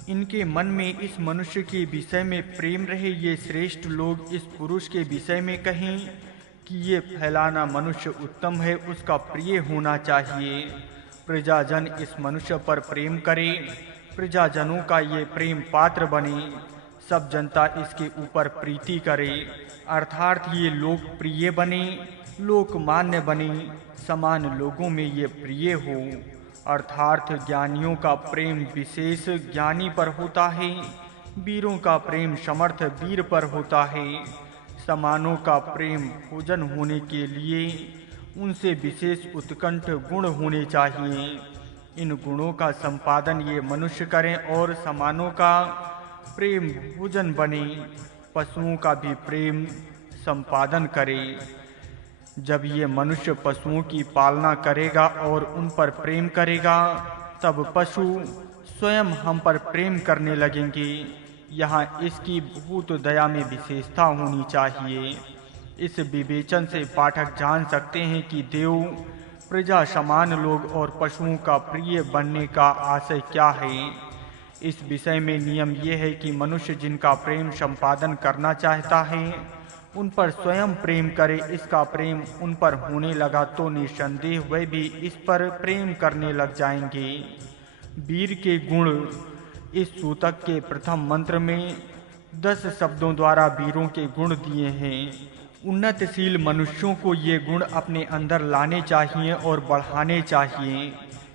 इनके मन में इस मनुष्य के विषय में प्रेम रहे। ये श्रेष्ठ लोग इस पुरुष के विषय में कहें कि ये फैलाना मनुष्य उत्तम है, उसका प्रिय होना चाहिए। प्रजाजन इस मनुष्य पर प्रेम करे, प्रजाजनों का ये प्रेम पात्र बने, सब जनता इसके ऊपर प्रीति करे, अर्थात ये लोकप्रिय बने, लोकमान्य बने, समान लोगों में ये प्रिय हो। अर्थात ज्ञानियों का प्रेम विशेष ज्ञानी पर होता है, वीरों का प्रेम समर्थ वीर पर होता है, समानों का प्रेम भोजन होने के लिए उनसे विशेष उत्कंठ गुण होने चाहिए। इन गुणों का संपादन ये मनुष्य करें और समानों का प्रेम भोजन बने, पशुओं का भी प्रेम संपादन करे। जब ये मनुष्य पशुओं की पालना करेगा और उन पर प्रेम करेगा तब पशु स्वयं हम पर प्रेम करने लगेंगे। यहाँ इसकी भूत दया में विशेषता होनी चाहिए। इस विवेचन से पाठक जान सकते हैं कि देव, प्रजा, समान लोग और पशुओं का प्रिय बनने का आशय क्या है। इस विषय में नियम यह है कि मनुष्य जिनका प्रेम संपादन करना चाहता है उन पर स्वयं प्रेम करे। इसका प्रेम उन पर होने लगा तो निसंदेह वे भी इस पर प्रेम करने लग जाएंगे। वीर के गुण। इस सूतक के प्रथम मंत्र में 10 शब्दों द्वारा वीरों के गुण दिए हैं। उन्नतशील मनुष्यों को ये गुण अपने अंदर लाने चाहिए और बढ़ाने चाहिए।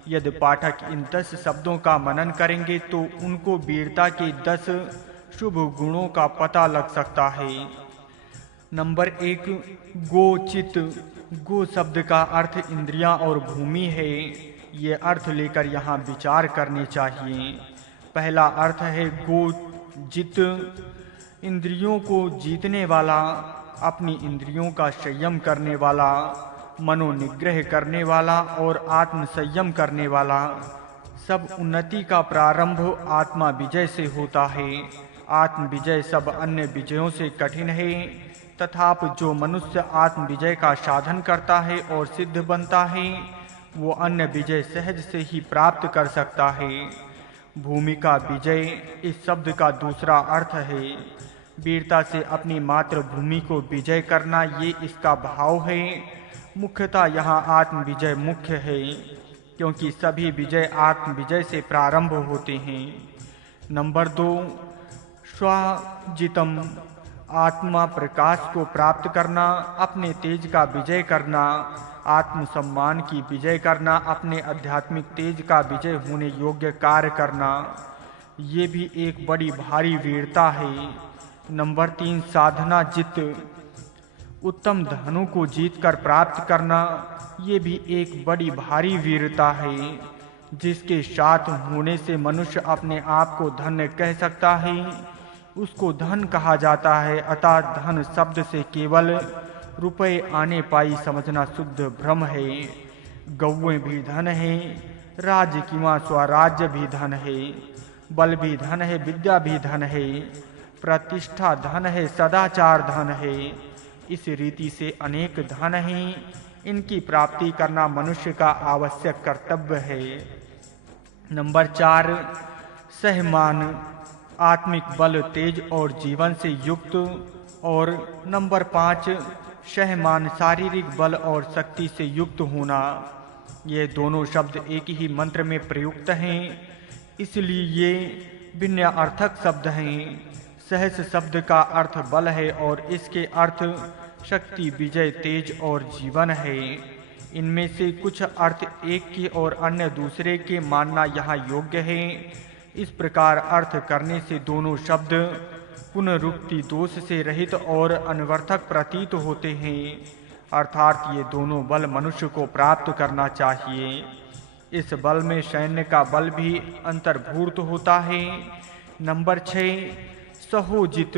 यदि पाठक इन 10 शब्दों का मनन करेंगे तो उनको वीरता के 10 शुभ गुणों का पता लग सकता है। नंबर 1, गोचित। गो शब्द का अर्थ इंद्रियां और भूमि है। ये अर्थ लेकर यहाँ विचार करने चाहिए। पहला अर्थ है गोजित, इंद्रियों को जीतने वाला, अपनी इंद्रियों का संयम करने वाला, मनोनिग्रह करने वाला और आत्म संयम करने वाला। सब उन्नति का प्रारंभ आत्मा विजय से होता है। आत्म विजय सब अन्य विजयों से कठिन है, तथापि जो मनुष्य आत्म विजय का साधन करता है और सिद्ध बनता है, वो अन्य विजय सहज से ही प्राप्त कर सकता है। भूमि का विजय इस शब्द का दूसरा अर्थ है। वीरता से अपनी मातृभूमि को विजय करना, ये इसका भाव है। मुख्यतः यहाँ आत्म विजय मुख्य है, क्योंकि सभी विजय आत्म विजय से प्रारंभ होते हैं। नंबर 2, स्वाजितम। आत्मा प्रकाश को प्राप्त करना, अपने तेज का विजय करना, आत्म सम्मान की विजय करना, अपने आध्यात्मिक तेज का विजय होने योग्य कार्य करना, ये भी एक बड़ी भारी वीरता है। नंबर 3, साधना जित। उत्तम धनु को जीतकर प्राप्त करना, ये भी एक बड़ी भारी वीरता है, जिसके साथ होने से मनुष्य अपने आप को धन्य कह सकता है, उसको धन कहा जाता है। अतः धन शब्द से केवल रुपए आने पाई समझना शुद्ध भ्रम है। गौएं भी धन है, राज्य किंवा स्वराज्य भी धन है, बल भी धन है, विद्या भी धन है, प्रतिष्ठा धन है, सदाचार धन है। इस रीति से अनेक धन हैं, इनकी प्राप्ति करना मनुष्य का आवश्यक कर्तव्य है। नंबर 4, सहमान। आत्मिक बल, तेज और जीवन से युक्त। और नंबर 5, सहमान, शारीरिक बल और शक्ति से युक्त होना। ये दोनों शब्द एक ही मंत्र में प्रयुक्त हैं, इसलिए ये भिन्न अर्थक शब्द हैं। सहस शब्द का अर्थ बल है और इसके अर्थ शक्ति, विजय, तेज और जीवन है। इनमें से कुछ अर्थ एक के और अन्य दूसरे के मानना यहाँ योग्य है। इस प्रकार अर्थ करने से दोनों शब्द पुनरुक्ति दोष से रहित और अनवर्थक प्रतीत होते हैं। अर्थात ये दोनों बल मनुष्य को प्राप्त करना चाहिए। इस बल में सैन्य का बल भी अंतर्भूत होता है। नंबर 6, सहोजित।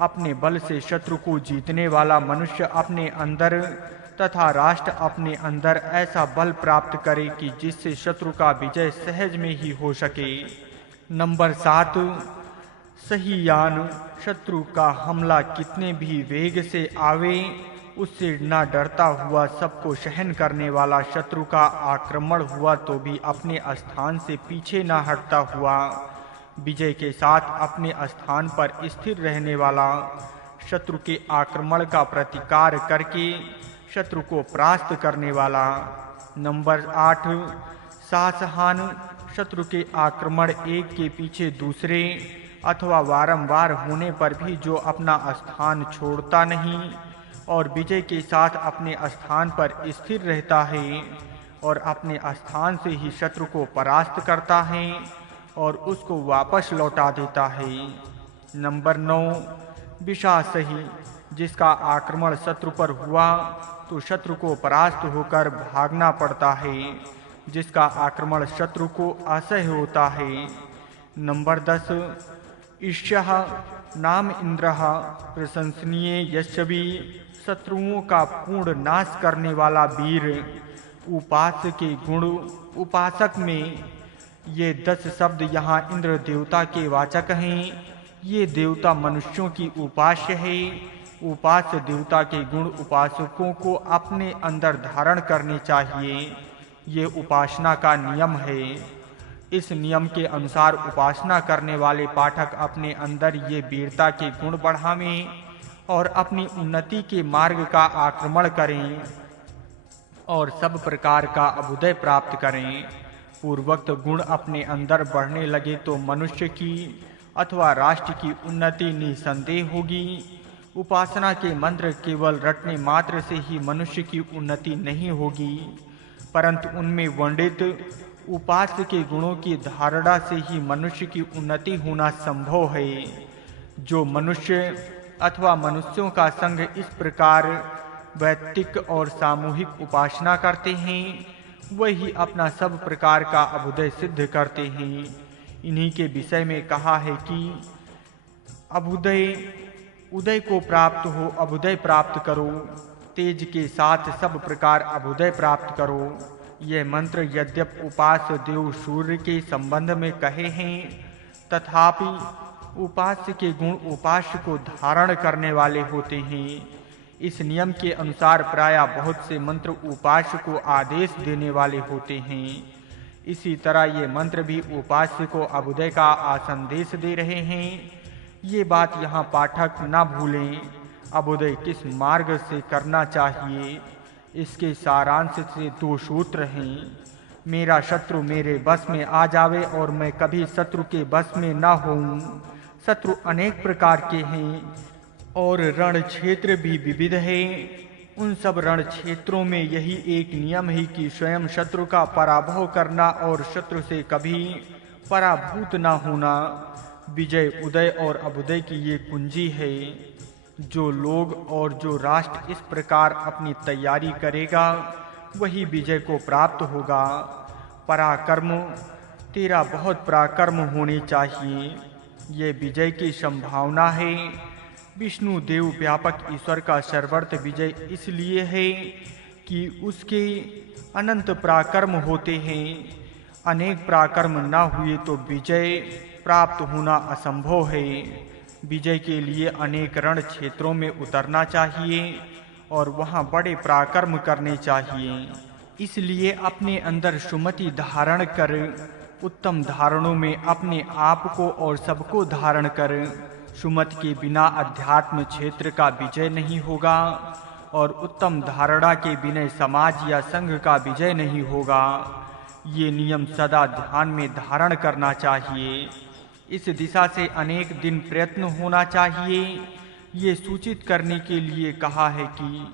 अपने बल से शत्रु को जीतने वाला मनुष्य अपने अंदर तथा राष्ट्र अपने अंदर ऐसा बल प्राप्त करे कि जिससे शत्रु का विजय सहज में ही हो सके। नंबर 7, सहीयान। शत्रु का हमला कितने भी वेग से आवे, उससे न डरता हुआ सबको सहन करने वाला, शत्रु का आक्रमण हुआ तो भी अपने स्थान से पीछे न हटता हुआ, विजय के साथ अपने स्थान पर स्थिर रहने वाला, शत्रु के आक्रमण का प्रतिकार करके शत्रु को परास्त करने वाला। नंबर 8, सासहान। शत्रु के आक्रमण एक के पीछे दूसरे अथवा बारंबार होने पर भी जो अपना स्थान छोड़ता नहीं और विजय के साथ अपने स्थान पर स्थिर रहता है और अपने स्थान से ही शत्रु को परास्त करता है और उसको वापस लौटा देता है। नंबर 9, विशासही। जिसका आक्रमण शत्रु पर हुआ तो शत्रु को परास्त होकर भागना पड़ता है, जिसका आक्रमण शत्रु को असह्य होता है। नंबर 10, ईर्ष्या। नाम इंद्रः प्रशंसनीय यशवी। शत्रुओं का पूर्ण नाश करने वाला वीर। उपास्य के गुण। उपासक में ये 10 शब्द यहाँ इंद्र देवता के वाचक हैं। ये देवता मनुष्यों की उपास्य है। उपास्य देवता के गुण उपासकों को अपने अंदर धारण करने चाहिए। ये उपासना का नियम है। इस नियम के अनुसार उपासना करने वाले पाठक अपने अंदर ये वीरता के गुण बढ़ावें और अपनी उन्नति के मार्ग का आक्रमण करें और सब प्रकार का अभ्युदय प्राप्त करें। पूर्वोक्त गुण अपने अंदर बढ़ने लगे तो मनुष्य की अथवा राष्ट्र की उन्नति निसंदेह होगी। उपासना के मंत्र केवल रटने मात्र से ही मनुष्य की उन्नति नहीं होगी, परंतु उनमें वर्णित उपास्य के गुणों की धारणा से ही मनुष्य की उन्नति होना संभव है। जो मनुष्य अथवा मनुष्यों का संग इस प्रकार वैयक्तिक और सामूहिक उपासना करते हैं, वही अपना सब प्रकार का अभ्युदय सिद्ध करते हैं। इन्हीं के विषय में कहा है कि अभ्युदय उदय को प्राप्त हो, अभ्युदय प्राप्त करो, तेज के साथ सब प्रकार अभ्युदय प्राप्त करो। ये मंत्र यद्यप उपास्य देव सूर्य के संबंध में कहे हैं, तथापि उपास्य के गुण उपास्य को धारण करने वाले होते हैं। इस नियम के अनुसार प्रायः बहुत से मंत्र उपास्य को आदेश देने वाले होते हैं। इसी तरह ये मंत्र भी उपास्य को अभ्युदय का आसंदेश दे रहे हैं। ये बात यहाँ पाठक न भूलें। अभ्युदय किस मार्ग से करना चाहिए, इसके सारांश से 2 सूत्र हैं। मेरा शत्रु मेरे बस में आ जावे और मैं कभी शत्रु के बस में न होऊं। शत्रु अनेक प्रकार के हैं और रण क्षेत्र भी विविध है। उन सब रण क्षेत्रों में यही एक नियम है कि स्वयं शत्रु का पराभव करना और शत्रु से कभी पराभूत न होना। विजय, उदय और अभ्युदय की ये कुंजी है। जो लोग और जो राष्ट्र इस प्रकार अपनी तैयारी करेगा, वही विजय को प्राप्त होगा। पराक्रम, तेरा बहुत पराक्रम होने चाहिए, ये विजय की संभावना है। विष्णु देव व्यापक ईश्वर का सर्वर्थ विजय इसलिए है कि उसके अनंत पराक्रम होते हैं। अनेक पराक्रम न हुए तो विजय प्राप्त होना असंभव है। विजय के लिए अनेक रण क्षेत्रों में उतरना चाहिए और वहां बड़े पराक्रम करने चाहिए। इसलिए अपने अंदर सुमति धारण कर उत्तम धारणों में अपने आप को और सबको धारण कर। सुमति के बिना अध्यात्म क्षेत्र का विजय नहीं होगा और उत्तम धारणा के बिना समाज या संघ का विजय नहीं होगा। ये नियम सदा ध्यान में धारण करना चाहिए। इस दिशा से अनेक दिन प्रयत्न होना चाहिए। ये सूचित करने के लिए कहा है कि